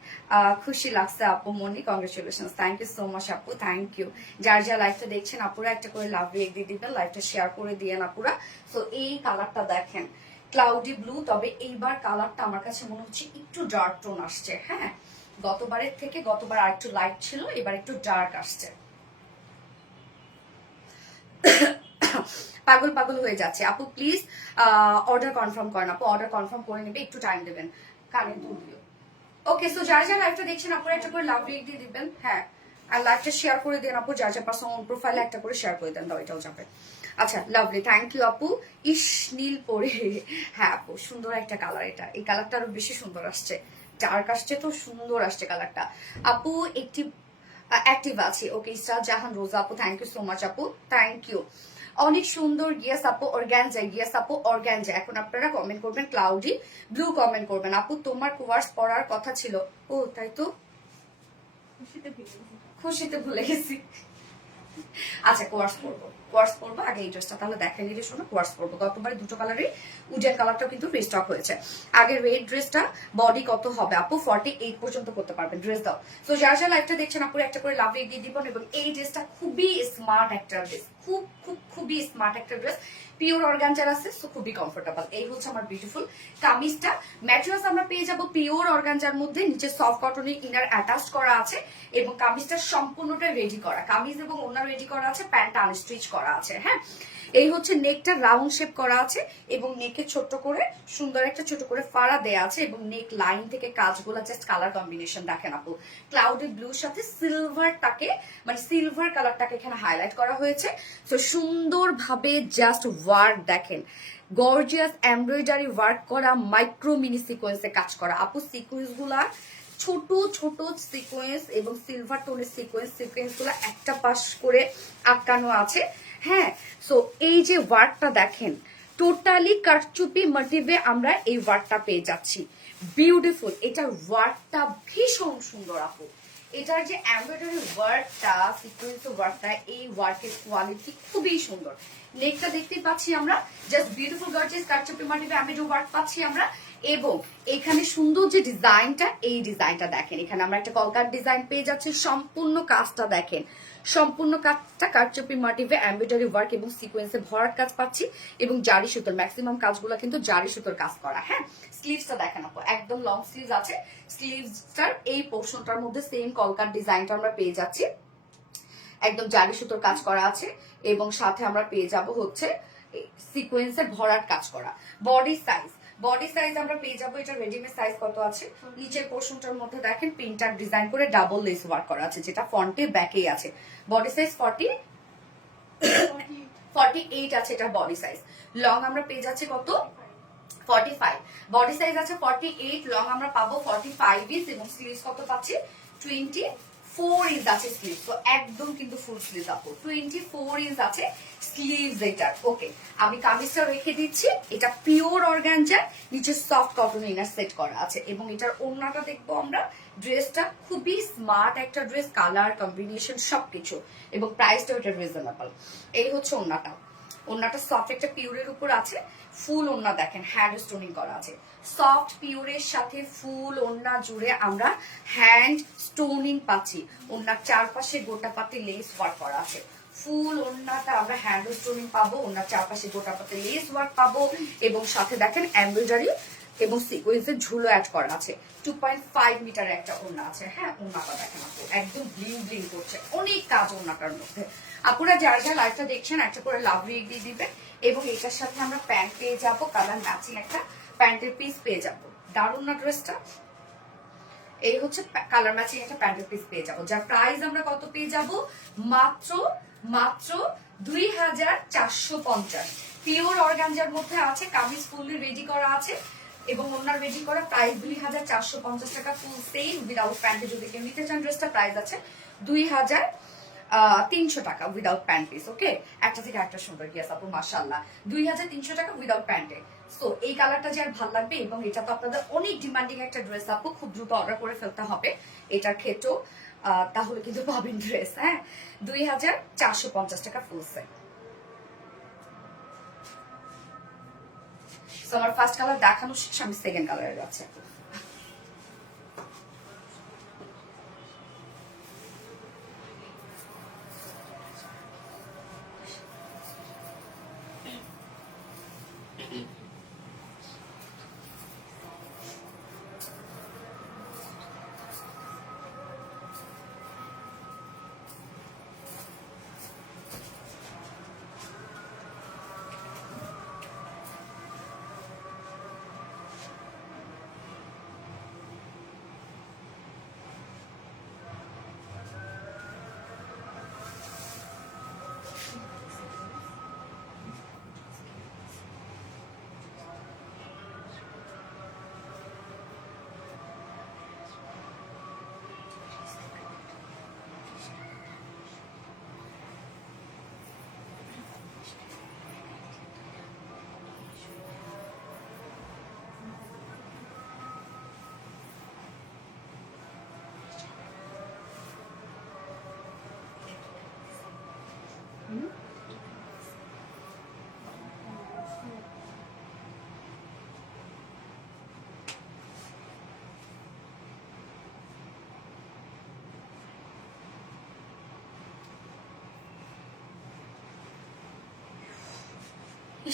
খুশি লাগছে আপু মনি, congratulation, thank you so much আপু, থ্যাংক ইউ। যার যা লাইভটা দেখছেন আপুরা একটা করে লাভ রিয়েক্ট দিয়ে দিবেন, লাইভটা শেয়ার করে দিয়েন আপুরা। সো এই কালারটা দেখেন, ক্লাউডি ব্লু, তবে এইবার কালারটা আমার কাছে মনে হচ্ছে একটু ডার্ক টোন আসছে। হ্যাঁ, গতবারের থেকে গতবার আর একটু লাইট ছিল, এবার একটু ডার্ক আসছে। পাগল পাগল হয়ে যাচ্ছে আপু, প্লিজ অর্ডার কনফার্ম করেন আপু, অর্ডার কনফার্ম করে নেবে, একটু টাইম দেবেন, কানে দুধ দিও। ওকে, সো যারা যারা লাইভটা দেখছেন আপনারা একটা করে লাভ রিয়েক্ট দিয়ে দিবেন। হ্যাঁ, আর লাইভটা শেয়ার করে দেন আপু, যার যার পার্সোনাল প্রোফাইলে একটা করে শেয়ার করে দেন, দাও এটাও যাবে। আচ্ছা, লাভলি, থ্যাংক ইউ আপু। ইস নীল পরে, হ্যাঁ আপু সুন্দর একটা কালার, এটা এই কালারটা আরো বেশি সুন্দর আসছে, ডার্ক আসছে তো সুন্দর আসছে কালারটা। আপু একটি অ্যাক্টিভ আছে। ওকে, স্টার জাহান রোজা আপু, থ্যাংক ইউ সো মাচ আপু, থ্যাংক ইউ। অনেক সুন্দর, ইয়েস আপু অর্গানজা, ইয়েস আপু অর্গানজা। এখন আপনারা কমেন্ট করবেন ক্লাউডি ব্লু, কমেন্ট করবেন আপু। তোমার কোয়ার্স পড়ার কথা ছিল, ও তাই তো, খুশিতে ভুলে গেছি। আচ্ছা, কোয়ার্স পড়বো। কোয়ার্স পরবো আগে এই ড্রেসটা, তাহলে দেখাই নিলে শোনো কোয়ার্স পরবো। গতবারে দুটো কালারই, উডেন কালারটাও কিন্তু রিস্টক হয়েছে। আগে রেড ড্রেসটা বডি কত হবে আপু? 48 পর্যন্ত করতে পারবেন, ড্রেস দাও। তো যারা যারা লাইভটা দেখছেন আপু একটা করে লাভ রেট দিয়ে দিবেন। এবং এই ড্রেসটা খুবই স্মার্ট একটা ড্রেস, খুবই স্মার্ট একটা ড্রেস, পিওর অর্গানজার আছে, সো খুবই কমফোর্টেবল। এই হচ্ছে আমার বিউটিফুল কামিজটা। ম্যাটেরিয়ালস আমরা পেয়ে যাবো পিওর অর্গানজার মধ্যে, নিচে সফট কটনের ইনার অ্যাটাচ করা আছে এবং কামিজটা সম্পূর্ণটা রেডি করা, কামিজ এবং ওনার রেডি করা আছে, প্যান্টটা আনস্টিচ করা আছে। হ্যাঁ, এই হচ্ছে নেকটা রাউন্ড শেপ করা আছে এবং নেকে ছোট্ট করে সুন্দর একটা ছোট করে ফাড়া দেয়া আছে এবং নেক লাইন থেকে কাজগুলো জাস্ট কালার কম্বিনেশন দেখেন আপু, ক্লাউডি ব্লুর সাথে সিলভারটাকে মানে সিলভার কালারটাকে এখানে হাইলাইট করা হয়েছে। তো সুন্দরভাবে জাস্ট ওয়ার্ক দেখেন, গর্জিয়াস এমব্রয়ডারি ওয়ার্ক করা, মাইক্রো মিনি সিকোয়েন্সে কাজ করা আপু। সিকোয়েন্স গুলা ছোট ছোট সিকোয়েন্স এবং সিলভার টোনের সিকোয়েন্স গুলা একটা পাশ করে আটকানো আছে। হ্যাঁ, সো এই যে ওয়ার্কটা দেখেন, টোটালি কারচুপি মোটিভে আমরা এই ওয়ার্কটা পেয়ে যাচ্ছি, বিউটিফুল। এটার ওয়ার্কটা ভীষণ সুন্দর আপু, এটার যে এমব্রয়ডারি ওয়ার্কটা, সিকোয়েন্স ওয়ার্কটা, এই ওয়ার্কের কোয়ালিটি খুবই সুন্দর। নেকটা দেখতেই পাচ্ছি আমরা, জাস্ট বিউটিফুল গর্জিয়াস কারচুপি মোটিভে এমব্রয়ডারি ওয়ার্ক পাচ্ছি আমরা। এবং এখানে সুন্দর যে ডিজাইনটা, এই ডিজাইনটা দেখেন, এখানে আমরা একটা কলকার ডিজাইন পেয়ে যাচ্ছি। সম্পূর্ণ কাজটা দেখেন, সম্পূর্ণ কাজটা কারচুপি মোটিভে এমব্রয়ডারি ওয়ার্ক এবং সিকোয়েন্সে ভরাট কাজ পাচ্ছি এবং জারি সুতোর ম্যাক্সিমাম কাজগুলো কিন্তু জারি সুতোর কাজ করা। হ্যাঁ, স্লিভসটা দেখেন আপু, একদম লং স্লিভস আছে। স্লিভসটার এই পোর্শনটার মধ্যে সেম কলকার ডিজাইনটা আমরা পেয়ে যাচ্ছি, একদম জারি সুতোর কাজ করা আছে এবং সাথে আমরা পেয়ে যাব হচ্ছে সিকোয়েন্সের ভরাট কাজ করা। বডি সাইজ আমরা পেয়ে যাবো, এটা রেডিমেড সাইজ কত আছে, নিচের পোর্শনটার মধ্যে দেখেন প্রিন্টার ডিজাইন করে ডাবল লেস ওয়ার্ক করা আছে, যেটা ফ্রন্টে ব্যাকেই আছে। বডি সাইজ 48 আছে এটা বডি সাইজ। লং আমরা পেয়ে যাচ্ছি কত? 45। বডি সাইজ আছে 48, লং আমরা পাবো 45 ইঞ্চ এবং স্লিভস কত পাচ্ছি? 24 ইঞ্চ আছে স্লিভস। তো একদম কিন্তু ফুল স্লিভ আপু, 24 ইঞ্চ আছে স্লিভস এটার। ওকে, আমি কামিজটা রেখে দিচ্ছি, এটা পিওর অর্গানজার, নিচে সফট কটন ইনার সেট করা আছে এবং এটার ওড়নাটা দেখবো আমরা। ড্রেসটা খুবই স্মার্ট একটা ড্রেস, কালার কম্বিনেশন সবকিছু এবং প্রাইসটা এটা রিজনেবল। এই হচ্ছে ওড়নাটা সফট একটা পিওরের উপর আছে, ফুল ওড়না দেখেন হ্যান্ড স্টোনিং করা আছে। সফট পিওরের সাথে ফুল ওড়না জুড়ে আমরা হ্যান্ড স্টোনিং পাচ্ছি। ওড়নার চারপাশে গোটা পাতে লেস ওয়ার্ক করা আছে। ফুল ওড়নাটা আমরা হ্যান্ড স্টোনিং পাবো, ওড়নার চারপাশে গোটা পাতে লেস ওয়ার্ক পাবো এবং সাথে দেখেন এমব্রয়ডারি এবং সিকোয়েন্সের ঝুলো অ্যাড করা আছে। 2.5 মিটার একটা ওড়না আছে। হ্যাঁ, ওড়নাটা দেখেন আপু, একদম ব্লিং করছে, অনেক কাজ ওড়নাটার মধ্যে। আপুরা যারা যারা লাইভটা দেখছেন একটা করে লাভ রিক দিয়ে দিবেন এবং এটার সাথে আমরা প্যান্ট পেয়ে যাবো, কালার ম্যাচিং একটা প্যান্টের পিস পেয়ে যাবো। দারুণ না ড্রেসটা? এই হচ্ছে কালার ম্যাচিং একটা প্যান্টের পিস পেয়ে যাবো, যার প্রাইস আমরা কত পেয়ে যাবো? মাত্র 2450। পিওর অর্গানজার মধ্যে আছে, কামিজ ফুললি রেডি করা আছে এবং ওনার রেডি করা। প্রাইস 2450 টাকা, ফুল সেম উইদাউট প্যান্টে যদি কেউ নিতে চান ড্রেসটা প্রাইস আছে 2300 টাকা উইদাউট প্যান্ট পিস। ওকে, একটা থেকে একটা সুন্দর গিয়াস আপু, মাশাআল্লাহ। 2300 টাকা উইদাউট প্যান্টে। সো এই কালারটা যার ভালো লাগবে এবং এটা তো আপনাদের অনেক ডিমান্ডিং একটা ড্রেস আপু, খুব দ্রুত অর্ডার করে ফেলতে হবে এটার ক্ষেত্রেও, তাহলে কিন্তু পাবেন ড্রেস। হ্যাঁ, 2450 টাকা ফুল সেট। আমার ফার্স্ট কালার দেখানো শেষ, আমি সেকেন্ড কালারে যাচ্ছি।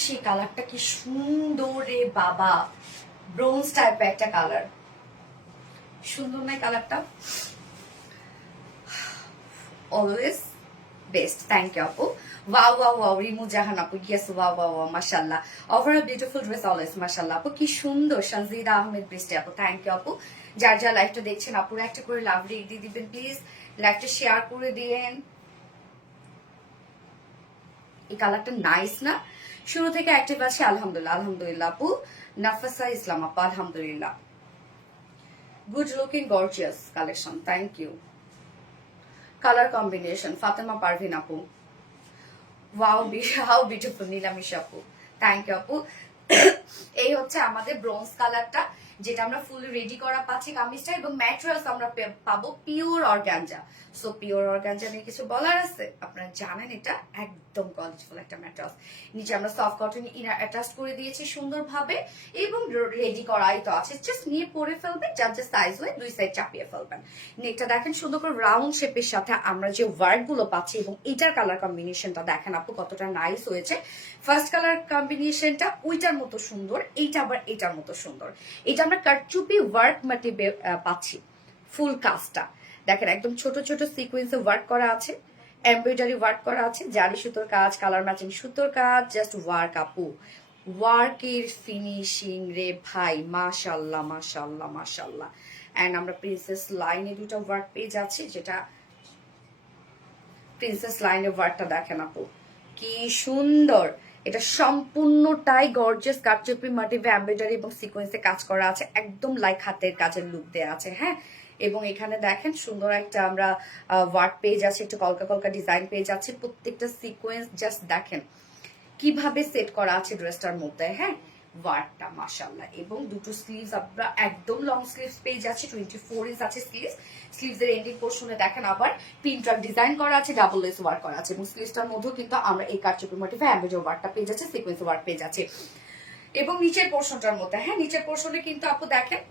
সেই কালারটা কি সুন্দর রে বাবা, ব্রোঞ্জ টাইপের একটা কালার, সুন্দর না কালারটা? অলওয়েজ বেস্ট, থ্যাংক ইউ আপু। ওয়াও ওয়াও ওয়াও, রিমু জাহান আপু, ইয়েস ওয়াও ওয়াও ওয়াও, মাশাআল্লাহ, ওভারঅল বিউটিফুল ড্রেস অলওয়েজ, মাশাআল্লাহ আপু, কি সুন্দর। সঞ্জিদা আহমেদ বৃষ্টি আপু, থ্যাংক ইউ আপু। যার যার লাইভটা দেখছেন আপুরা একটা করে লাভ রেট দিয়ে দিবেন প্লিজ, লাইভটা শেয়ার করে দিয়েন। এই কালারটা নাইস না? শুরু থেকে অ্যাক্টিভ আছে, আলহামদুলিল্লাহ আলহামদুলিল্লাহ আপু। নাফাসা ইসলাম আপু, আলহামদুলিল্লাহ, good looking gorgeous collection, thank you. Colour combination Fatema Parvin আপু, ওয়াও হাউ বিউটিফুল নীলামিশ আপু, থ্যাংক ইউ আপু। এই হচ্ছে আমাদের ব্রোঞ্জ কালারটা, যেটা আমরা ফুল রেডি করা পাচ্ছি কামিজটা, এবং ম্যাটেরিয়ালস আমরা পাবো pure organza. So pure organza নিয়ে কিছু বলার আছে? আপনারা জানেন এটা একদম কোয়ালিটিফুল একটা ম্যাটেরিয়ালস। নিচে আমরা সফট কটন ইনার অ্যাটাচ করে দিয়েছি সুন্দরভাবে, এবং রেডি করাই তো আছে, জাস্ট নিয়ে পরে ফেলবেন, যার যে সাইজ হয় দুই সাইড চাপিয়ে ফেলবেন। নেকটা দেখেন সুন্দর করে রাউন্ড শেপের সাথে আমরা যে ওয়ার্ক গুলো পাচ্ছি, এবং এটার কালার কম্বিনেশনটা দেখেন আপু কতটা নাইস হয়েছে। ফার্স্ট কালার কম্বিনেশনটা ওইটার মতো সুন্দর, এইটা আবার এটার মতো সুন্দর। এটা আমরা কারচুপি ওয়ার্ক ম্যাটেরিয়াল পাচ্ছি, ফুল কাজটা দেখেন একদম ছোট ছোট সিকোয়েন্সে ওয়ার্ক করা আছে, এমব্রয়ডারি ওয়ার্ক করা আছে, জারি সুতোর কাজ, কালার ম্যাচিং সুতোর কাজ, জাস্ট ওয়ার্ক আপু, ওয়ার্কের ফিনিশিং রে ভাই, মাশাআল্লাহ মাশাআল্লাহ মাশাআল্লাহ। এন্ড আমরা প্রিন্সেস লাইনে দুটো ওয়ার্ক পেয়ে যাচ্ছি, যেটা প্রিন্সেস লাইনের ওয়ার্কটা দেখেন আপু কি সুন্দর। এটা সম্পূর্ণটাই গর্জিয়াস কারচুপি মোটিভে এমব্রয়ডারি এবং সিকোয়েন্সে কাজ করা আছে, একদম লাইক হাতের কাজের লুক দেয়া আছে। হ্যাঁ, এবং এখানে দেখেন সুন্দর একটা আমরা ওয়ার্ক পেয়ে যাচ্ছি, একটু কলকা কলকা ডিজাইন পেয়ে যাচ্ছি, প্রত্যেকটা সিকোয়েন্স জাস্ট দেখেন কিভাবে সেট করা আছে ড্রেসটার মধ্যে। হ্যাঁ, ওয়ার্কটা মাশাআল্লাহ। এবং দুটো স্লিভস আমরা একদম লং স্লিভস পেয়ে যাচ্ছি, 24 ইঞ্চ আছে স্লিভস। স্লিভস এর এন্ডিং পোরশনে দেখেন আবার পিনট্রাক ডিজাইন করা আছে, ডাবল লেস ওয়ার্ক করা আছে, এবং স্লিভসটার মধ্যেও কিন্তু আমরা এই কারচুপি মোটিভে এমব্রয়ডারি ওয়ার্কটা পেয়ে যাচ্ছে, সিকোয়েন্স ওয়ার্ক পেয়ে যাচ্ছে। এবং নিচের পোরশনটার মধ্যে, হ্যাঁ নিচের পোরশনে কিন্তু আপু দেখেন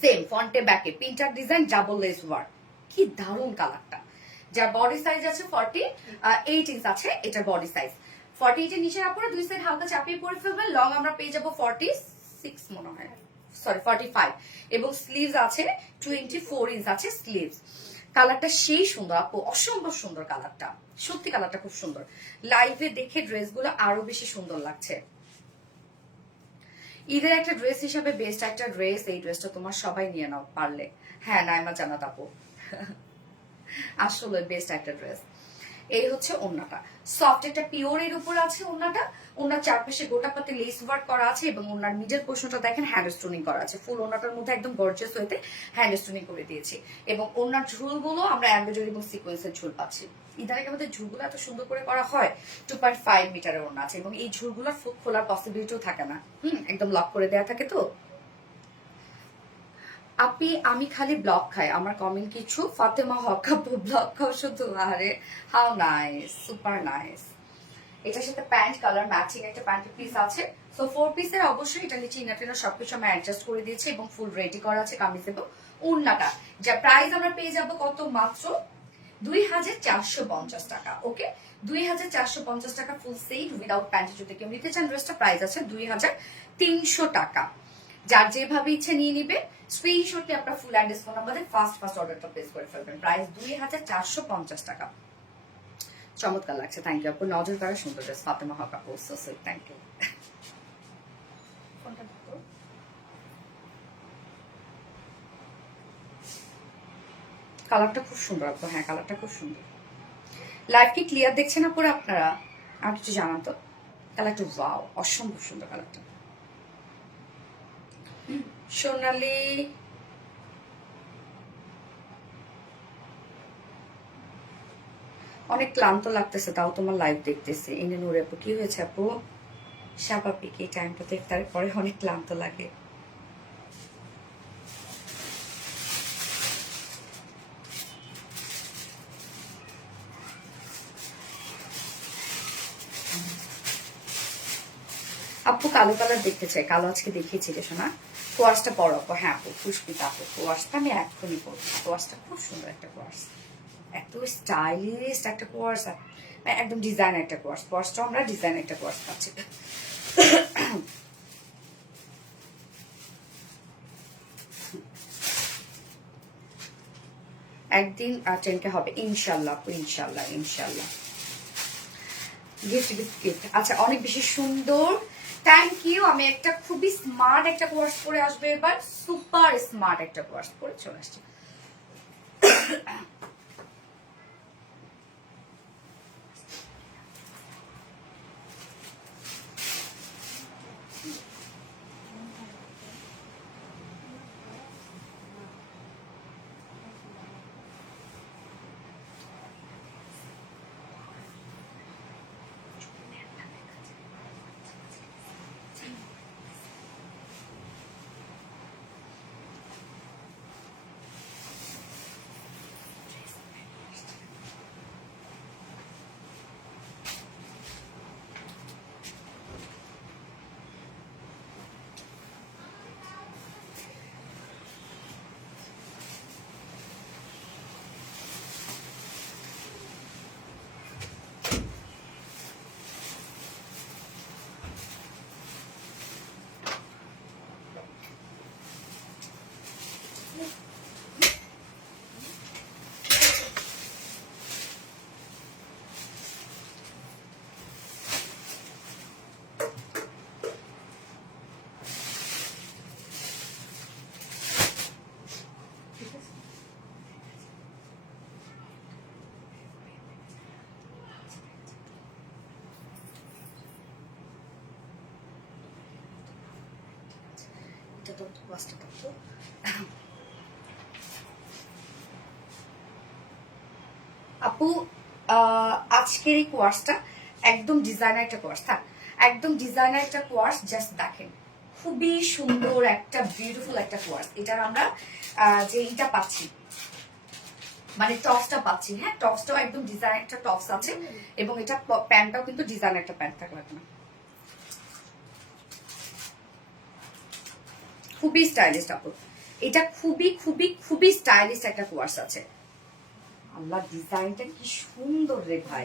সেম ফ্রন্টে ব্যাকে পিনট্রাক ডিজাইন, ডাবল লেস ওয়ার্ক, কি দারুণ কালারটা। যার বডি সাইজ আছে 48 ইঞ্চ আছে, এটা বডি সাইজ 48 এর নিচে আপনারা দুই সাইড হালকা চাপিয়ে পরে ফেলবেন। লং আমরা পেয়ে যাবো 46 মনে হয়, সরি 45, এবং স্লিভস আছে 24 ইঞ্চ আছে স্লিভস। কালারটা সেই সুন্দর আপু, অসম্ভব সুন্দর কালারটা, সত্যি কালারটা খুব সুন্দর। লাইভে দেখে ড্রেসগুলো আরো বেশি সুন্দর লাগছে। ঈদের একটা ড্রেস হিসাবে বেস্ট একটা ড্রেস, এই ড্রেসটা তোমার সবাই নিয়ে নাও পারলে। হ্যাঁ নাইমা জান্নাত আপু, আসলে বেস্ট একটা ড্রেস। এই হচ্ছে ওন্নাটা, সফট একটা পিওর এর উপর আছে ওন্নাটা। ওন্নার চারপাশে গোটা পাতে লেস ওয়ার্ক করা আছে, এবং ওন্নার মিডল পোর্শনটা দেখেন হ্যান্ড স্টোনিং করা আছে। ফুল ওন্নাটার মধ্যে একদম গর্জিয়াস হইতে হ্যান্ড স্টোনিং করে দিয়েছি, এবং ওন্নার ঝুলগুলো আমরা এমব্রয়ডারি এবং সিকোয়েন্সের ঝুল পাচ্ছি। ইদানিং আমাদের ঝুলগুলো এত সুন্দর করে করা হয়, 2.5 মিটারের ওন্না আছে, এবং এই ঝুলগুলোর খোলার পসিবিলিটিও থাকে না, একদম লক করে দেয়া থাকে। তো আপি আমি খালি ব্লক খাই, আমার কমেন্ট কিছু, ফাতেমা হক আপু ব্লক খাও শুধু, আরে হাউ নাইস, সুপার নাইস। এটার সাথে প্যান্ট কালার ম্যাচিং একটা প্যান্টের পিস আছে। সো 4 পিসের অবশ্যই এটা নিচে ইনার টিনার সবকিছু আমি অ্যাডজাস্ট করে দিয়েছি, এবং ফুল রেডি করা আছে কামিজ এবং ওড়নাটা। যা প্রাইস আমরা পেয়ে যাব কত, মাত্র 2450 টাকা। ওকে, 2450 টাকা ফুল সেট উইদাউট প্যান্ট। যদি কেউ নিতে চান ড্রেসটা প্রাইস আছে 2300 টাকা। যার যেভাবে ইচ্ছে নিয়ে নিবে, স্ক্রিনশট নিয়ে আপনার ফুল অ্যাড্রেস ফোন নাম্বার দিয়ে ফার্স্ট অর্ডারটা প্লেস করে ফেলবেন। প্রাইস 2450 টাকা। চমৎকার লাগছে, থ্যাংক ইউ আপু। নজর করা সুন্দর ড্রেস, ফাতেমা হক আপু, সো সুইট, থ্যাংক ইউ। কালারটা খুব সুন্দর আপু, হ্যাঁ কালারটা খুব সুন্দর। লাইভ কি ক্লিয়ার দেখছেন আপুরা আপনারা? আমাকে একটু জানান তো। কালারটা ওয়াও, অসম্ভব সুন্দর কালারটা। সোনালি অনেক ক্লান্ত লাগতেছে, তাও তোমার লাইভ দেখতেছি। এনে নূরে আপু, কি হয়েছে আপু? স্বাভাবিক, এই টাইমটাতে ইফতার পরে অনেক ক্লান্ত লাগে। আপু কালো কালার দেখতে চাই, কালো আজকে দেখিয়েছি রে শোনা। কোয়ার্সটা বড় আপু, হ্যাঁ আপু পুষ্পিতা আপু, কোয়ার্সটা আমি এক্ষুনি করবো। কোয়ার্সটা খুব সুন্দর একটা কোয়ার্স, এত স্টাইলিশ একটা কোয়ার্স, একদম ডিজাইন একটা কোয়ার্স, কোয়ার্সটা আমরা ডিজাইন একটা কোয়ার্স পাচ্ছি। একদিন 10K হবে ইনশাল্লাহ আপু, ইনশাল্লাহ ইনশাল্লাহ। গিফট গিফট গিফট, আচ্ছা অনেক বেশি সুন্দর, থ্যাংক ইউ। আমি একটা খুবই স্মার্ট একটা কোর্স পরে আসবো এবার, সুপার স্মার্ট একটা কোর্স পরে চলে আসছি। আপু আজকের এই কোর্সটা একদম ডিজাইনার একটা কোর্স, থাক একদম ডিজাইনার একটা কোর্স, জাস্ট দেখেন খুবই সুন্দর একটা বিউটিফুল একটা কোর্স। এটার আমরা যে এইটা পাচ্ছি মানে টপসটা পাচ্ছি, হ্যাঁ টপসটাও একদম ডিজাইন একটা টপস আছে, এবং এটা প্যান্টটাও কিন্তু ডিজাইন একটা প্যান্ট থাকবে না, খুবই স্টাইলিশ আপু। এটা খুবই খুবই খুবই স্টাইলিশ একটা কোর্স আছে। আল্লাহ ডিজাইনটা কি সুন্দর রে ভাই,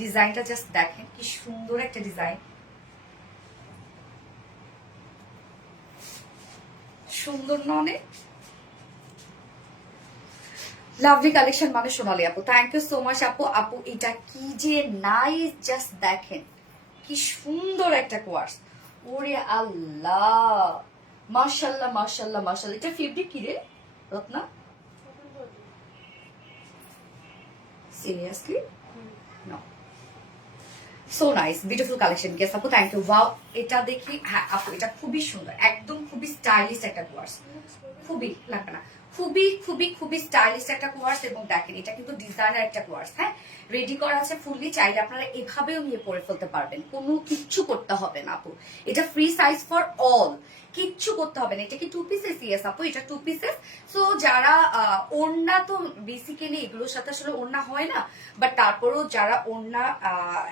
ডিজাইনটা জাস্ট দেখেন কি সুন্দর একটা ডিজাইন, সুন্দর না অনেক? লাভলি কালেকশন মানে সোনালি আপু, থ্যাংক ইউ সো মাচ আপু। আপু এটা কি যে নাইস, জাস্ট দেখেন কি সুন্দর একটা কোয়ার্স, ওরে আল্লাহ মাশাআল্লাহ মাশাআল্লাহ মাশাআল্লাহ। এটা ফেব্রিক কি রে Ratna? Seriously no, so nice beautiful collection. Guess আপু থ্যাংক ইউ। ওয়াও এটা দেখি, হ্যাঁ আপু এটা খুবই সুন্দর, একদম খুবই স্টাইলিশ একটা কোয়ার্স, খুবই লাগবে না, খুবই খুবই খুবই স্টাইলিশ একটা কোয়ার্স। এবং দেখেন এটা কিন্তু ডিজাইনার একটা কোয়ার্স, হ্যাঁ রেডি করা আছে ফুললি, চাইলে আপনারা এভাবেও নিয়ে পরে ফেলতে পারবেন, কোনো কিচ্ছু করতে হবে না আপু। এটা ফ্রি সাইজ ফর অল, কিচ্ছু করতে হবে না। এটা কি 2 পিসেস? ইয়েস আপু এটা 2 পিসেস। সো যারা ওড়না, তো বেসিক্যালি এগুলোর সাথে আসলে ওড়না হয় না, বাট তারপরেও যারা ওড়না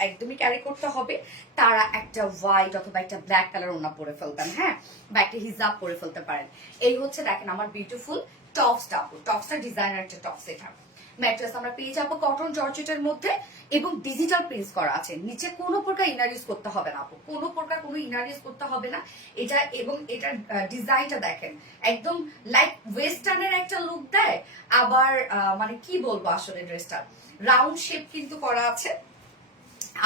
একদমই ক্যারি করতে হবে তারা একটা হোয়াইট অথবা একটা ব্ল্যাক কালার ওড়না পরে ফেলবেন, হ্যাঁ বা একটা হিজাব পরে ফেলতে পারেন। এই হচ্ছে দেখেন আমার বিউটিফুল টপসটা আপু, টপসটা ডিজাইনার একটা টপস। এটা ম্যাট্রেস আমরা পেয়ে যাবো কটন জর্জেটের মধ্যে এবং ডিজিটাল প্রিন্ট করা আছে, নিচে কোনো প্রকার ইনার ইউজ করতে হবে না আপু, কোনো প্রকার কোনো ইনার ইউজ করতে হবে না এটা। এবং এটার ডিজাইনটা দেখেন একদম লাইক ওয়েস্টার্নের একটা লুক দেয়, আবার মানে কি বলবো আসলে ড্রেসটা রাউন্ড শেপ কিন্তু করা আছে,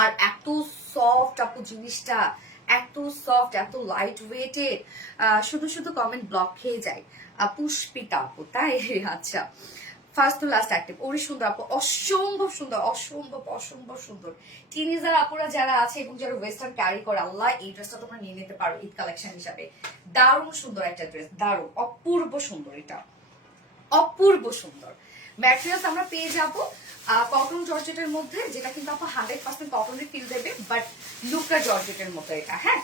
আর এত সফট আপু জিনিসটা, এত সফট এত লাইট ওয়েটেড, শুধু শুধু কমেন্ট ব্লক খেয়ে যায়। পুষ্পিতা আপু তাই? আচ্ছা ফার্স্ট টু লাস্ট অ্যাক্টিভ, ওরই সুন্দর আপু, অসম্ভব সুন্দর, অসম্ভব অসম্ভব সুন্দর। টিনেজার আপুরা যারা আছে এবং যারা ওয়েস্টার্ন ক্যারি করে, আল্লাহ এই ড্রেসটা তোমরা নিয়ে নিতে পারো ঈদ কালেকশন হিসাবে, দারুণ সুন্দর একটা ড্রেস, দারুণ অপূর্ব সুন্দর, এটা অপূর্ব সুন্দর। ম্যাটেরিয়ালস আমরা পেয়ে যাব কটন জর্জেটের মধ্যে, যেটা কিন্তু আপু 100% কটনের ফিল দেবে, বাট লুকটা জর্জেটের মতো এটা, হ্যাঁ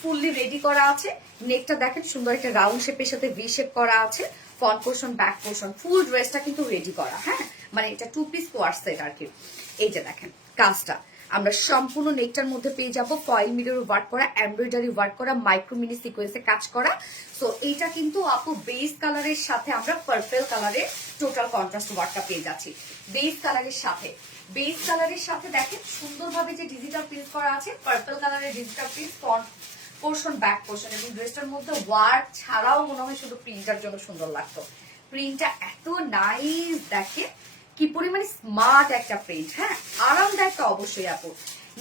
ফুললি রেডি করা আছে। নেকটা দেখেন সুন্দর একটা রাউন্ড শেপের সাথে ভি শেপ করা আছে, ফ্রন্ট পোর্শন ব্যাক পোর্শন ফুল ড্রেসটা কিন্তু রেডি করা, হ্যাঁ মানে এটা 2 পিস কোয়ার্স সেট আর কি। এই যে দেখেন কাজটা আমরা সম্পূর্ণ নেকটার মধ্যে পেয়ে যাব ফয়েল মিরর ওয়ার্ক করা, এমব্রয়ডারি ওয়ার্ক করা, মাইক্রো মিনি সিকোয়েন্সে কাজ করা। সো এইটা কিন্তু আপু বেস কালারের সাথে আমরা পার্পল কালারের টোটাল কন্ট্রাস্ট ওয়ার্কটা পেয়ে যাচ্ছি। বেস কালারের সাথে দেখেন সুন্দরভাবে যে ডিজিটাল প্রিন্ট করা আছে, পার্পল কালারের digital print front portion, back portion, এবং ড্রেসটার মধ্যে ওয়ার্ক ছাড়াও মনে হয় শুধু প্রিন্টার জন্য সুন্দর লাগতো। প্রিন্টটা এত নাইস, দেখে কি পরিমাণে স্মার্ট একটা প্রিন্ট। হ্যাঁ, আরামদায়ক তো অবশ্যই আপু।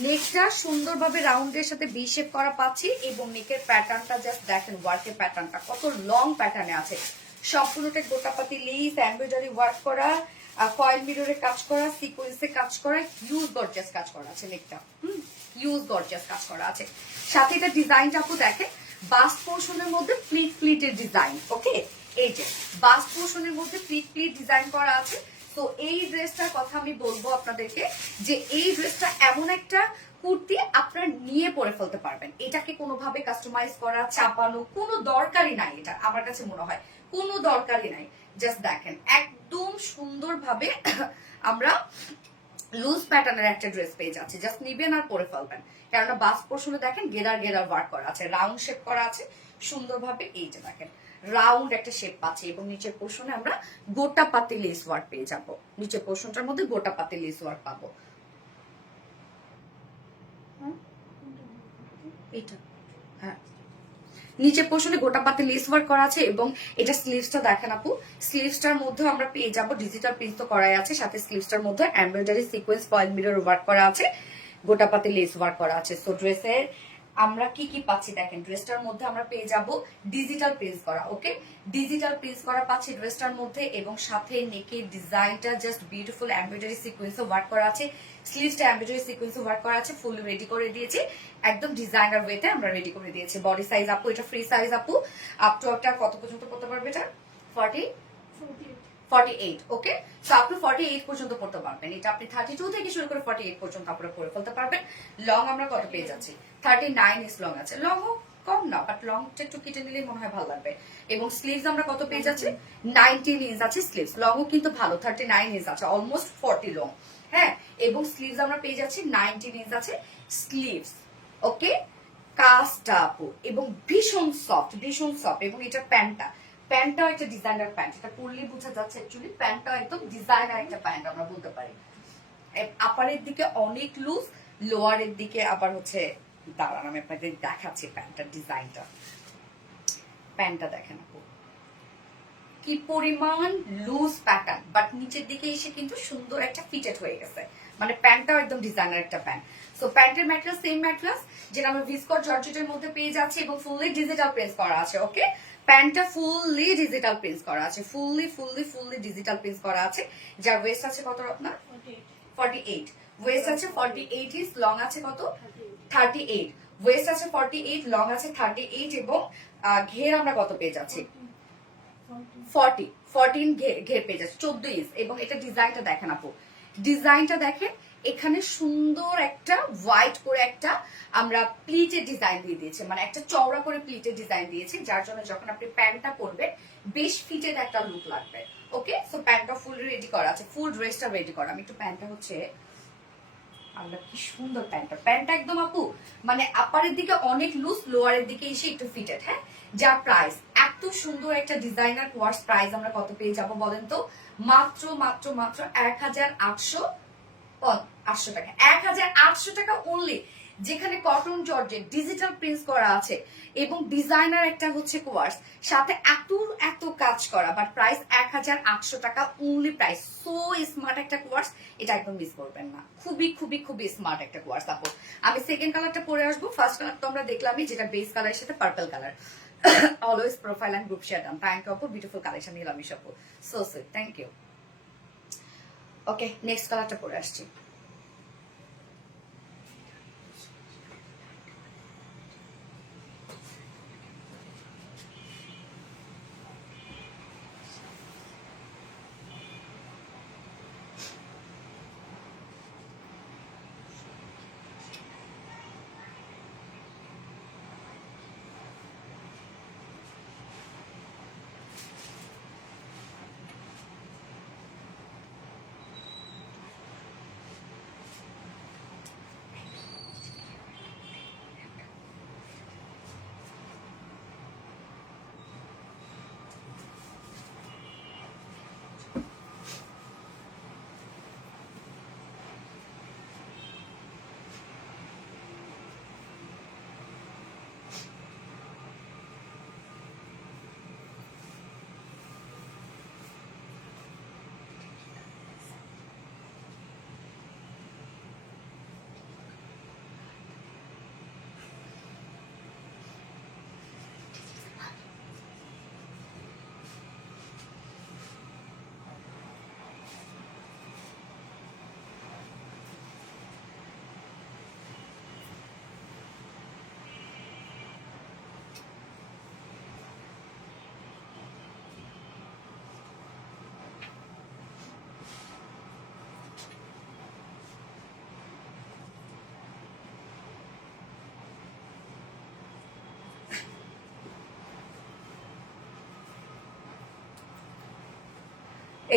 নেকটা সুন্দরভাবে রাউন্ডের সাথে বি শেপ করা পাচ্ছি, এবং নেকের প্যাটার্নটা জাস্ট দেখেন, ওয়ার্কের প্যাটার্নটা কত লং প্যাটার্নে আছে। সম্পূর্ণটা গোটাপাতি লেস, এমব্রয়ডারি ওয়ার্ক করা, ফয়েল মিররে কাজ করা, সিকোয়েন্সে কাজ করা, হিউজ গর্জিয়াস কাজ করা আছে নেকটা। হিউজ গর্জিয়াস কাজ করা আছে। সাথে এটা ডিজাইনটা আপু দেখে বাস্ট পোর্শনের মধ্যে প্লিটের ডিজাইন। ওকে, এই যে বাস্ট পোর্শনের মধ্যে প্লিট ডিজাইন করা আছে। তো এই ড্রেসটার কথা আমি বলবো আপনাদেরকে যে এই ড্রেসটা এমন একটা কুর্তি আপনারা নিয়ে পরে ফেলতে পারবেন। এটাকে কোনোভাবে কাস্টমাইজ করা, চাপানো কোনো দরকারই নাই। এটা আমার কাছে মনে হয় কোনো দরকারই নাই। জাস্ট দেখেন একদম সুন্দরভাবে আমরা লুজ প্যাটার্নের একটা ড্রেস পেয়ে যাচ্ছে। জাস্ট নিবেন আর পরে ফেলবেন। কেননা বাস পোর্শনে দেখেন গেরার ওয়ার্ক করা আছে, রাউন্ড শেপ করা আছে সুন্দরভাবে। এই যে দেখেন রাউন্ড একটা শেপ পাচ্ছি, এবং নিচের পোর্শনে আমরা গোটা পাতি লেস ওয়ার্ক পেয়ে যাবো। নিচের পোর্শনটার মধ্যে গোটা পাতি লেস ওয়ার্ক পাবো। এটা হ্যাঁ, নিচে পোর্শনে গোটা পাতে লেস ওয়ার্ক করা আছে, এবং এটা স্লিভসটা দেখেন আপু, স্লিভসটার মধ্যে আমরা পেয়ে যাব ডিজিটাল প্রিন্ট তো করাই আছে, সাথে স্লিভসটার মধ্যে embroidery sequence foil mirror work করা আছে, গোটা পাতে লেস ওয়ার্ক করা আছে। সো ড্রেসের আমরা কি কি পাচ্ছি দেখেন, ড্রেসটার মধ্যে আমরা পেয়ে যাব ডিজিটাল প্রিন্ট করা। ওকে, ডিজিটাল প্রিন্ট করা পাচ্ছি ড্রেসটার মধ্যে, এবং সাথে নেকের ডিজাইনটা জাস্ট বিউটিফুল এমব্রয়ডারি সিকোয়েন্সে ওয়ার্ক করা আছে, স্লিভসটা এমব্রয়ডারি সিকোয়েন্সে ওয়ার্ক করা আছে, ফুল রেডি করে দিয়েছি একদম ডিজাইনার ওয়েতে আমরা রেডি করে দিয়েছি। বডি সাইজ আপু এটা ফ্রি সাইজ আপু, আপ টু একটা কত পর্যন্ত পড়তে পারবে এটা? 48। ওকে, সো আপনি 48 পর্যন্ত পড়তে পারবেন। এটা আপনি 32 থেকে শুরু করে 48 পর্যন্ত আপনারা পড়ে ফেলতে পারবেন। লং আমরা কত পেয়ে যাচ্ছি? 39 ইঞ্চ লং আছে। লং কম না, বাট লংটা একটু কেটে নিলেই মনে হয় ভালো লাগবে। এবং স্লিভস আমরা কত পেয়ে যাচ্ছি? 19 ইঞ্চ আছে স্লিভস। লংও কিন্তু ভালো, 39 ইঞ্চ আছে, অলমোস্ট 40 লং। হ্যাঁ, এবং স্লিভস আমরা পেয়ে যাচ্ছি 19 ইঞ্চ আছে স্লিভস। ওকে, কাজটা আপু এবং ভীষণ সফট, এবং এটা প্যান্টটাও একটা ডিজাইনার প্যান্ট, এটা পরলেই বোঝা যাচ্ছে অ্যাকচুয়ালি প্যান্টটাও একদম ডিজাইনার একটা প্যান্ট আমরা বলতে পারি। আপারের দিকে অনেক লুজ, লোয়ারের দিকে আবার হচ্ছে, দাঁড়ান আমি আপনাদের দেখাচ্ছি প্যান্টটার ডিজাইনটা। প্যান্টটা দেখেন আপু কি পরিমাণ লুজ প্যাটার্ন, বাট নিচের দিকে এসে কিন্তু সুন্দর একটা ফিটেড হয়ে গেছে। মানে প্যান্টটাও একদম ডিজাইনার একটা প্যান্ট। সো প্যান্টের ম্যাটেরিয়াল সেম ম্যাটেরিয়াল যেটা আমরা ভিসকট জর্জেটের মধ্যে পেয়ে যাচ্ছি, এবং ফুললি ডিজিটাল প্রিন্ট করা আছে। ওকে, প্যান্টটা ফুললি ডিজিটাল প্রিন্ট করা আছে, ফুললি ডিজিটাল প্রিন্ট করা আছে। যার ওয়েস্ট আছে কত আপনার? 48। ওয়েস্ট আছে 48 ইঞ্চ, লং আছে কত? 38। ওয়েস্ট আছে 48, লং আছে 38, এবং ঘের আমরা কত পেয়ে যাচ্ছি? 14 ঘের পেয়ে যাচ্ছে, 14 ইঞ্চ। এবং এটা ডিজাইনটা দেখেন আপু, ডিজাইনটা দেখেন, এখানে সুন্দর একটা হোয়াইট করে একটা আমরা প্লিটের ডিজাইন দিয়ে দিয়েছি, মানে একটা চওড়া করে প্লিটের ডিজাইন দিয়েছি, যার জন্য যখন আপনি প্যান্টটা পরবেন বেশ ফিটেড একটা লুক লাগবে। ওকে, সো প্যান্টটা ফুল রেডি করা আছে, ফুল ড্রেসটা রেডি করা। আমি একটু প্যান্টটা হচ্ছে, আল্লাহ কি সুন্দর প্যান্টটা একদম আপু, মানে আপারের দিকে অনেক লুজ, লোয়ারের দিকে এসে একটু ফিটেড। হ্যাঁ, যার প্রাইস এত সুন্দর একটা ডিজাইনার কোয়ার্স, প্রাইস আমরা কত পেয়ে যাব বলেন তো? মাত্র 1800 টাকা, 1800 টাকা অনলি, যেখানে কটন জর্জেট ডিজিটাল প্রিন্ট করা আছে, এবং ডিজাইনার একটা হচ্ছে কোয়ার্স, সাথে এত কাজ করা, বাট প্রাইস 1800 টাকা অনলি প্রাইস। সো স্মার্ট একটা কোয়ার্স, এটা একদম মিস করবেন না। খুবই স্মার্ট একটা কোয়ার্স আপু। আমি সেকেন্ড কালারটা পরে আসবো। ফার্স্ট কালার তো আমরা দেখলামই, যেটা বেস কালারের সাথে purple colour. Always profile and group share done. Thank you আপু, বিউটিফুল কালেকশন নিলাম আপু, so sweet, thank you. Okay, next কালারটা পরে আসছি।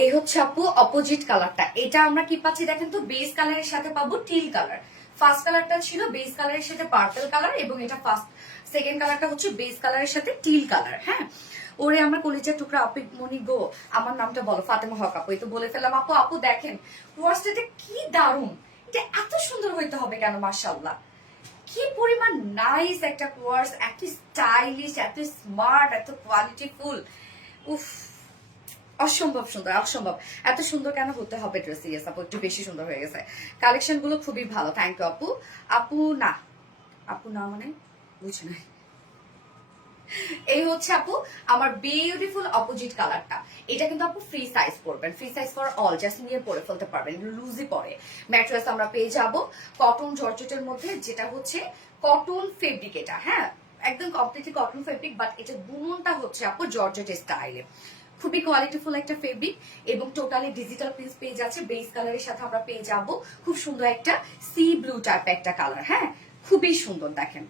এই হচ্ছে আপু অপোজিট কালারটা। এটা আমরা কি পাচ্ছি দেখেন তো, বেস কালারের সাথে পাবো টিল কালার। ফার্স্ট কালারটা ছিল বেস কালারের সাথে পার্পল কালার, এবং এটা সেকেন্ড কালারটা হচ্ছে বেস কালারের সাথে টিল কালার। হ্যাঁ, ওরে আমার কলিজার টুকরা আপু মনি গো, আমার নামটা বলো, ফাতেমা হক আপু। এই তো বলে ফেললাম আপু। আপু দেখেন কোয়ার্সটা কি দারুণ, এটা এত সুন্দর হইতে হবে কেন, মাশাআল্লাহ। কি পরিমাণ নাইস একটা কোয়ার্স, এত স্টাইলিশ, এত স্মার্ট, এত কোয়ালিটিফুল। উফ, অসম্ভব সুন্দর, অসম্ভব। এত সুন্দর কেন হতে হবে ড্রেস? ইয়েস আপু, একটু বেশি সুন্দর হয়ে গেছে। কালেকশন গুলো খুবই ভালো, থ্যাংক ইউ আপু। আপু না, আপু না মানে বুঝি নাই। এই হচ্ছে আপু আমার বিউটিফুল অপোজিট কালারটা। এটা কিন্তু আপু ফ্রি সাইজ পড়বেন, free size for all, just নিয়ে পরে ফেলতে পারবেন, লুজই পরে। ম্যাট্রেস আমরা পেয়ে যাব কটন জর্জেটের মধ্যে, যেটা হচ্ছে কটন ফেব্রিক। এটা হ্যাঁ একদম কমপ্লিটলি কটন ফেব্রিক, বাট এটা বুননটা হচ্ছে আপু জর্জেট স্টাইলে। খুবই কোয়ালিটিফুল একটা ফেব্রিক, এবং টোটালি ডিজিটাল প্রিন্ট পেয়ে যাচ্ছে। বেস কালারের সাথে আমরা পেয়ে যাব খুব সুন্দর একটা সি ব্লু টাইপ একটা কালার। হ্যাঁ, খুবই সুন্দর দেখেন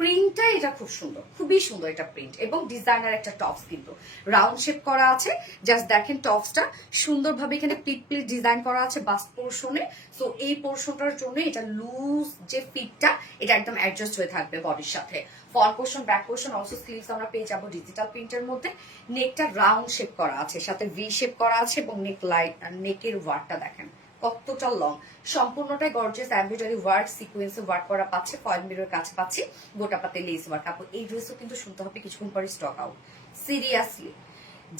প্রিন্টটা, এটা খুব সুন্দর, খুবই সুন্দর এটা প্রিন্ট, এবং ডিজাইনার একটা টপস কিন্তু রাউন্ড শেপ করা আছে। জাস্ট দেখেন টপসটা সুন্দরভাবে এখানে প্লিট প্লিট ডিজাইন করা আছে বাস্ট পোর্শনে। সো এই পোর্শনটার জন্য এটা লুজ যে ফিটটা, এটা একদম অ্যাডজাস্ট হয়ে থাকবে বডির সাথে। Front portion, back portion, also sleeves আমরা পেয়ে যাবো ডিজিটাল প্রিন্টের মধ্যে। নেকটা রাউন্ড শেপ করা আছে, সাথে ভি শেপ করা আছে, এবং নেক লাইট আর নেকের ওয়ার্কটা দেখেন কতটা লং, সম্পূর্ণটাই গর্জিয়াস এমব্রয়ডারি ওয়ার্ক, সিকোয়েন্সে ওয়ার্ক করা পাচ্ছে, ফয়েল মিরর কাছে পাচ্ছি, গোটা পাতে লেস ওয়ার্ক। আপু এই ড্রেসও কিন্তু শুনতে হবে কিছুক্ষণ পরে স্টক আউট। সিরিয়াসলি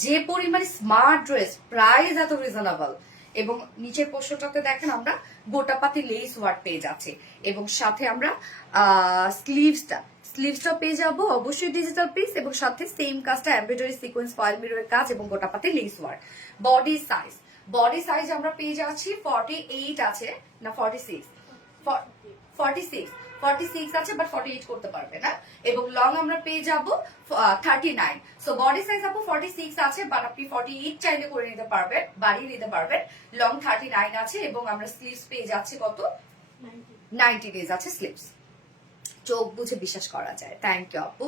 যে পরিমাণে স্মার্ট ড্রেস, প্রাইস এত রিজনেবল, এবং নিচের পোর্শনটাতে দেখেন আমরা গোটা পাতি লেস ওয়ার্ক পেয়ে যাচ্ছি, এবং সাথে আমরা স্লিভসটা পেয়ে যাবো অবশ্যই ডিজিটাল পিস, এবং সাথে সেম কাজটা এমব্রয়ডারি সিকোয়েন্স, ফয়েল মিররের কাজ, এবং গোটা পাতি লেস ওয়ার্ক। বডি সাইজ আমরা পেয়ে যাচ্ছি 48 আছে না 46, 46 আছে, বাট 48 করতে পারবে না। এবং লং আমরা পেয়ে যাব 39। সো বডি সাইজ আপু 46 আছে, বাট আপনি 48 চাইলে করে নিতে পারবেন, বাড়িয়ে নিতে পারবেন। লং 39 আছে, এবং আমরা স্লিভস পেয়ে যাচ্ছি কত, 90 ডেজ আছে স্লিভস। চোখ বুঝে বিশ্বাস করা যায়। থ্যাংক ইউ আপু,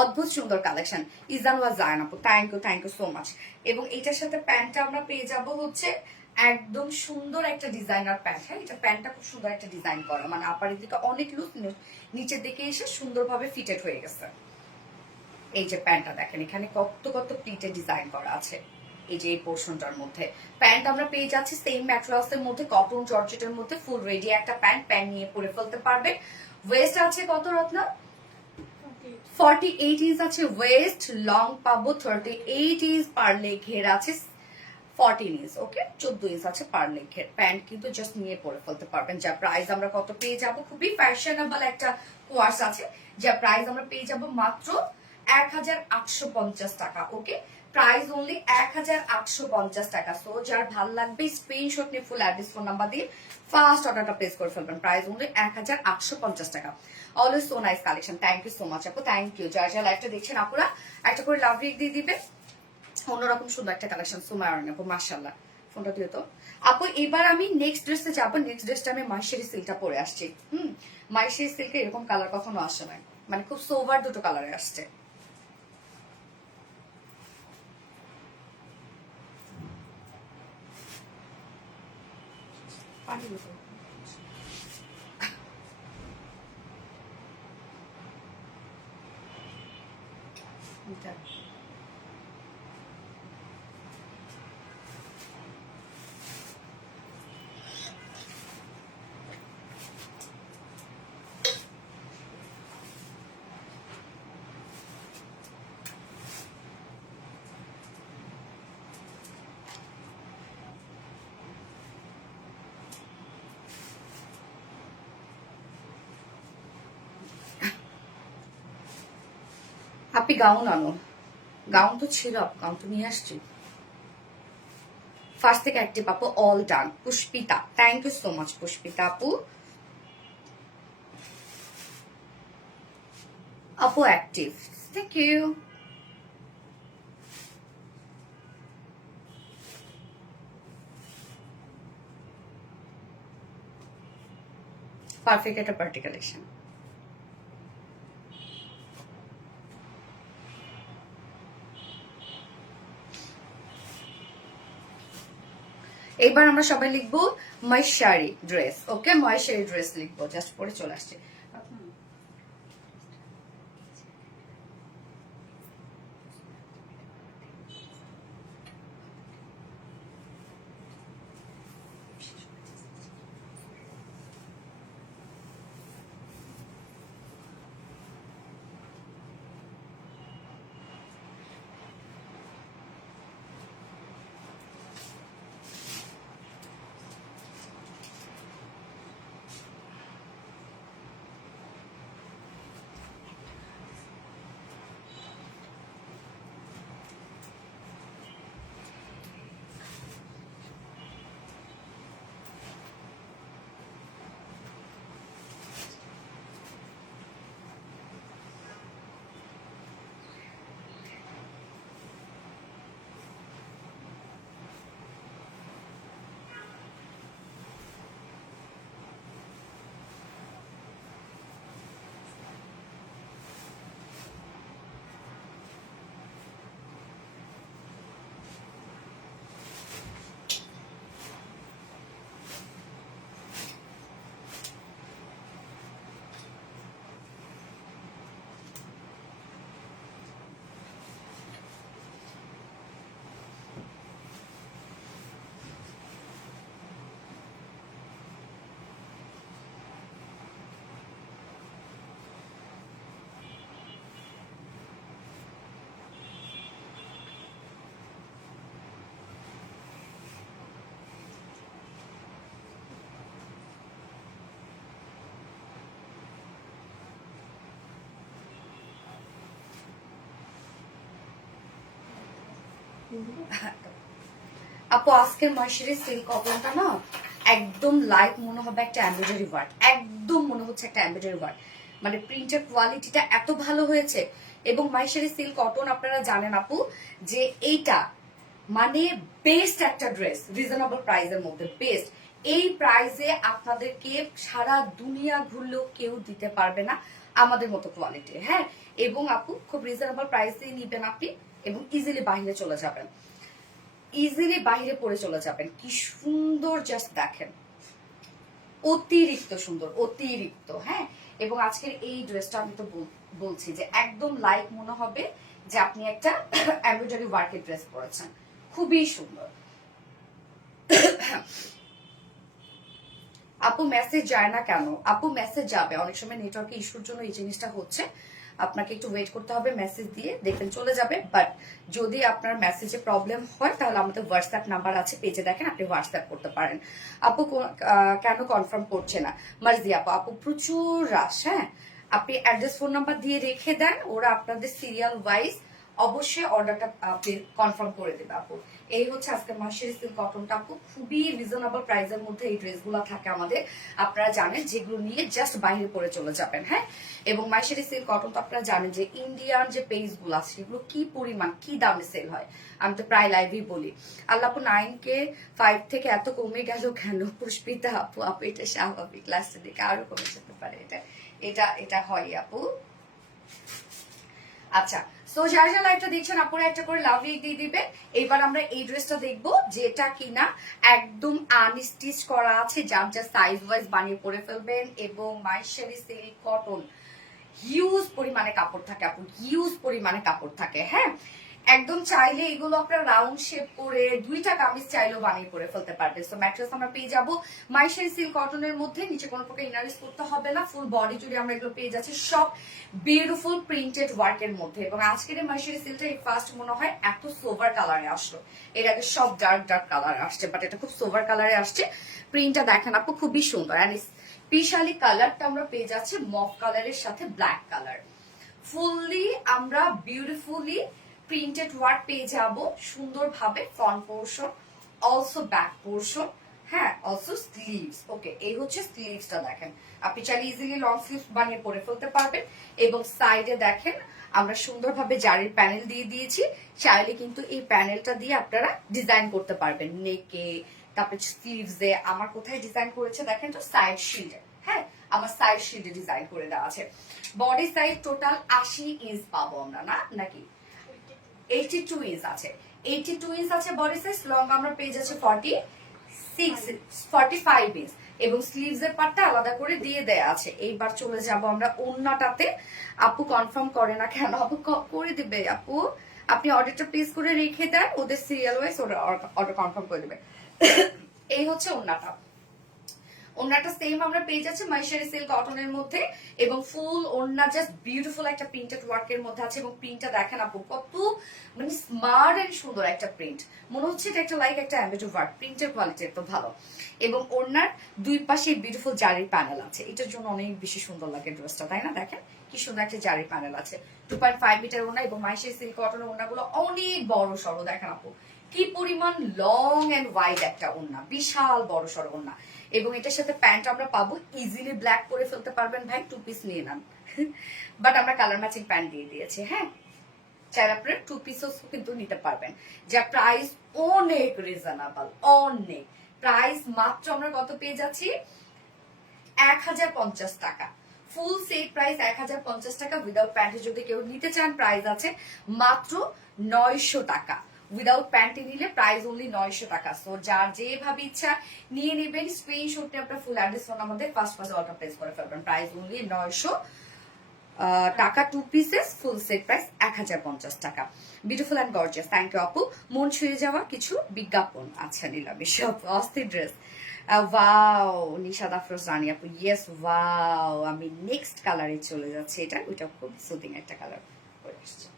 অদ্ভুত সুন্দর কালেকশন। ইজান ওয়াজ জায়ান আপু, থ্যাংক ইউ সো মাচ। এবং এটার সাথে প্যান্টটা আমরা পেয়ে যাব হচ্ছে একদম সুন্দর একটা ডিজাইনার প্যান্ট। হ্যাঁ, এটা প্যান্টটা খুব সুন্দর একটা ডিজাইন করা, মানে আপারের দিকে অনেক লুজ, নিচের দিকে এসে সুন্দরভাবে ফিটেড হয়ে গেছে। এই যে প্যান্টটা দেখেন, এখানে কত কত প্লিটে ডিজাইন করা আছে। এই যে এই পোর্শনটার মধ্যে প্যান্ট আমরা পেয়ে যাচ্ছি সেম ম্যাটেরিয়ালসের মধ্যে, কটন জর্জেটের মধ্যে, ফুল রেডি একটা প্যান্ট নিয়ে পরে ফেলতে পারবে। ওয়েস্ট আছে কত রত্না, 48 ইঞ্চ আছে ওয়েস্ট। লং পাবো 38 ইঞ্চ, পার লেগ ঘের আছে 14 ইঞ্চ, ওকে 14 ইঞ্চ আছে পার লেগ ঘের। প্যান্ট কিন্তু জাস্ট নিয়ে পরে ফেলতে পারবেন। যা প্রাইস আমরা কত পেয়ে যাব, খুবই ফ্যাশনেবল একটা কোয়ার্স আছে, যা প্রাইস আমরা পেয়ে যাব মাত্র 1850 টাকা। ওকে, প্রাইস অনলি 1850 টাকা। সো যার ভাল লাগবে স্ক্রিনশট নিয়ে ফুল অ্যাড্রেস ফোন নাম্বার দিয়ে ফার্স্ট অর্ডারটা প্লেস করে ফেলবেন। প্রাইস অনলি 1850 টাকা। Always so nice collection, thank you so much আপু, থ্যাংক ইউ। যারা যারা লাইভটা দেখছেন আপুরা একটা করে লাভ রিক দিয়ে দিবে। অন্যরকম সুন্দর একটা কালেকশন, সুমায়রন আপু মাশাআল্লাহ। ফোনটা দিও তো আপু। এবার আমি নেক্সট ড্রেসে যাবো। নেক্সট ড্রেসটা আমি মাইশেরি সিল্কটা পরে আসছি। মাইশেরি সিল্কে এরকম কালার কখনো আসে না, মানে খুব সোভার দুটো কালারে আসছে। আপনি গাউন আনো, গাউন তো ছিল, গাউন তো নিয়ে আসছি। ফার্স্ট থেকে অ্যাক্টিভ আপু, all done. Pushpita, thank you so much Pushpita আপু। আপু অ্যাক্টিভ, থ্যাংক ইউ। পারফেক্ট একটা পার্টি কালেকশন। এবার আমরা সবাই লিখবো ময়শারি ড্রেস। ওকে, ময়শারি ড্রেস লিখবো, জাস্ট পরে চলে আসছে। আপু আজকের ময়শারি সিল্ক কটনটা না একদম লাইট মনে হবে একটা এমব্রয়ডারি ওয়ার্ক, একদম মনে হচ্ছে একটা এমব্রয়ডারি ওয়ার্ক, মানে প্রিন্টের কোয়ালিটিটা এত ভালো হয়েছে। এবং ময়শারি সিল্ক কটন আপনারা জানেন আপু যে এইটা মানে বেস্ট একটা ড্রেস, রিজনেবল প্রাইসের মধ্যে বেস্ট। এই প্রাইসে আপনাদেরকে সারা দুনিয়া ঘুরলেও কেউ দিতে পারবে না আমাদের মতো কোয়ালিটি। হ্যাঁ, এবং আপু খুব রিজনেবল প্রাইসে নিবেন আপনি এবং ইজিলি বাইরে চলে যাবেন, ইজিলি বাইরে পড়ে চলে যাবেন। কি সুন্দর, জাস্ট দেখেন, অতিরিক্ত সুন্দর, অতিরিক্ত। হ্যাঁ, এবং আজকের এই ড্রেসটা আমি তো বলছি যে একদম লাইক মনে হবে যে আপনি একটা এমব্রয়ডারি ওয়ার্কের ড্রেস পরেছেন, খুবই সুন্দর। আপু মেসেজ যায় না কেন? আপু মেসেজ যাবে, অনেক সময় নেটওয়ার্কের ইস্যুর জন্য এই জিনিসটা হচ্ছে, আপনাকে একটু ওয়েট করতে হবে, মেসেজ দিয়ে দেখেন চলে যাবে। বাট যদি আপনার মেসেজে প্রবলেম হয় তাহলে আমাদের হোয়াটসঅ্যাপ নাম্বার আছে, পেজে দেখেন, আপনি হোয়াটসঅ্যাপ করতে পারেন। আপু কেন কনফার্ম করছে না? মার্জি আপু, আপু প্রচুর রাশ। হ্যাঁ, আপনি অ্যাড্রেস ফোন নাম্বার দিয়ে রেখে দেন, ওরা আপনাদের সিরিয়াল ওয়াইজ অবশ্যই অর্ডারটা আপনি কনফার্ম করে দেবে আপু। এই হচ্ছে আজকে ময়শারি সিল্ক কটনটা আপু, খুবই রিজনেবল প্রাইসের মধ্যে এই ড্রেসগুলো থাকে আমাদের, আপনারা জানেন, যেগুলো নিয়ে জাস্ট বাইরে পরে চলে যাবেন। হ্যাঁ, এবং ময়শারি সিল্ক কটন তো আপনারা জানেন যে ইন্ডিয়ান যে পেজগুলো আছে সেগুলো কি পরিমাণ কি দামে সেল হয়, আমি তো প্রায় লাইভই বলি। আল্লাপু 9K 5 থেকে এত কমে গেল কেন? পুষ্পিতা আপু, আপু এটা স্বাভাবিক, লাস্টের দিকে আরো কমে যেতে পারে, এটা এটা এটা হয় আপু। আচ্ছা, সো যারা যারা লাইভটা দেখছেন আপনারা একটা করে লাভ দিয়ে দিবেন। এবার আমরা এই ড্রেসটা দেখবো যেটা কিনা একদম আনস্টিচ করা আছে, যার যা সাইজ ওয়াইজ বানিয়ে পরে ফেলবেন। এবং ময়শারি সিল্ক কটন হিউজ পরিমাণে কাপড় থাকে আপু, হিউজ পরিমাণে কাপড় থাকে। হ্যাঁ, একদম চাইলে এগুলো আপনারা রাউন্ড শেপ করে দুইটা কামিজ চাইলেও বানিয়ে পরে ফেলতে পারবেন। সো ম্যাট্রেস আমরা পেয়ে যাবো ময়শারি সিল্ক কটনের মধ্যে, নিচে কোনো প্রকার ইনারিস করতে হবে না, ফুল বডি জুড়ে আমরা এগুলো পেয়ে যাচ্ছি সব বিউটিফুল প্রিন্টেড ওয়ার্কের মধ্যে। এবং আজকের এই ময়শারি সিল্কটা এই ফার্স্ট মনে হয় এত সোভার কালারে আসলো, এর আগে সব ডার্ক ডার্ক কালার আসছে, বাট এটা খুব সোভার কালারে আসছে। প্রিন্টটা দেখেন আপু খুবই সুন্দর, অ্যান্ড স্পেশালি কালারটা আমরা পেয়ে যাচ্ছি মফ কালারের সাথে ব্ল্যাক কালার। ফুললি আমরা বিউটিফুলি প্রিন্টেড ওয়ার্ক পেয়ে যাব সুন্দরভাবে, front portion also back portion. হ্যাঁ, অলসো স্লিভস। ওকে, এই হচ্ছে স্লিভসটা দেখেন, আপনি চাইলে ইজিলি লং স্লিভস বানিয়ে পরে ফেলতে পারবেন। এবং সাইডে দেখেন আমরা সুন্দরভাবে জারির প্যানেল দিয়ে দিয়েছি, চাইলে কিন্তু এই প্যানেলটা দিয়ে আপনারা ডিজাইন করতে পারবেন নেকে, তারপরে স্লিভসে। আমার কোথায় ডিজাইন করেছে দেখেন তো, সাইড শিল্ডে। হ্যাঁ, আমার সাইড শিল্ডে ডিজাইন করে দেওয়া আছে। বডি সাইজ টোটাল 80 ইঞ্চ পাবো আমরা, না নাকি 82 ইঞ্চ আছে, 82 ইঞ্চ আছে বডি সাইজ। লং আমরা পেয়ে যাচ্ছে 45 ইঞ্চ এবং স্লিভস এর পার্টটা আলাদা করে দিয়ে দেয়া আছে। এইবার চলে যাব আমরা ওন্নাটাতে। আপু কনফার্ম করে না কেন? আপু করে দিবে আপু, আপনি অর্ডারটা প্লেস করে রেখে দেন, ওদের সিরিয়াল ওয়াইজ ওরা অর্ডার কনফার্ম করে দেবে। এই হচ্ছে ওন্নাটা। ওন্নাটা সেম আমরা পেয়ে যাচ্ছি মাইশারি সিল্ক কটনের মধ্যে এবং ফুল ওন্না জাস্ট বিউটিফুল একটা প্রিন্টেড ওয়ার্কের মধ্যে আছে এবং প্রিন্টটা দেখেন আপু কত মানে স্মার্ট এন্ড সুন্দর একটা প্রিন্ট, মনে হচ্ছে এটা একটা লাইক একটা এমব্রয়ডারি ওয়ার্ক, প্রিন্টের কোয়ালিটি এত ভালো এবং ওন্নার দুই পাশে বিউটিফুল জারির প্যানেল আছে, এটার জন্য অনেক বেশি সুন্দর লাগে ড্রেসটা, তাই না? দেখেন কি সুন্দর একটা জারির প্যানেল আছে। 2.5 মিটার ওন্না এবং মাইশারি সিল্ক কটনের ওন্নাগুলো অনেক বড় সড়ো, দেখেন আপু কি পরিমাণ লং এন্ড ওয়াইড একটা ওন্না, বিশাল বড় সড়ো ওন্না এবং এটার সাথে প্যান্ট আমরা পাবো, ইজিলি ব্ল্যাক করে ফেলতে পারবেন ভাই, 2 পিস নিয়ে নেন। বাট আমরা কালার ম্যাচিং প্যান্ট দিয়ে দিয়েছি, হ্যাঁ চাইলে আপনারা 2 পিসও কিন্তু নিতে পারবেন, যার প্রাইস অনেক রিজনেবল, অনেক প্রাইস মাত্র আমরা কত পেয়ে যাচ্ছি 1050 টাকা। ফুল সেট প্রাইস 1050 টাকা, উইদাউট প্যান্টে যদি কেউ নিতে চান প্রাইস আছে মাত্র 900 টাকা। উইদাউট প্যান্টে নিলে প্রাইস অনলি 900 টাকা। সো যার যেভাবে ইচ্ছা নিয়ে নেবেন, স্ক্রিনশট নিয়ে আপনার ফুল অ্যাড্রেস ফোন আমাদের ফার্স্ট অর্ডার প্লেস করে ফেলবেন। প্রাইস অনলি 900 টাকা, 2 পিসেস, ফুল সেট প্রাইস 1050 টাকা। Beautiful and gorgeous, thank you আপু। মন ছুঁয়ে যাওয়া কিছু বিজ্ঞাপন, আচ্ছা নিলাম সব অস্থির ড্রেস। ওয়াও নিশাদ আফরোজ রানী আপু, ইয়েস ওয়াও। আমি নেক্সট কালারে চলে যাচ্ছি, এটা ওইটা খুব সুদিং একটা কালার করে আসছে।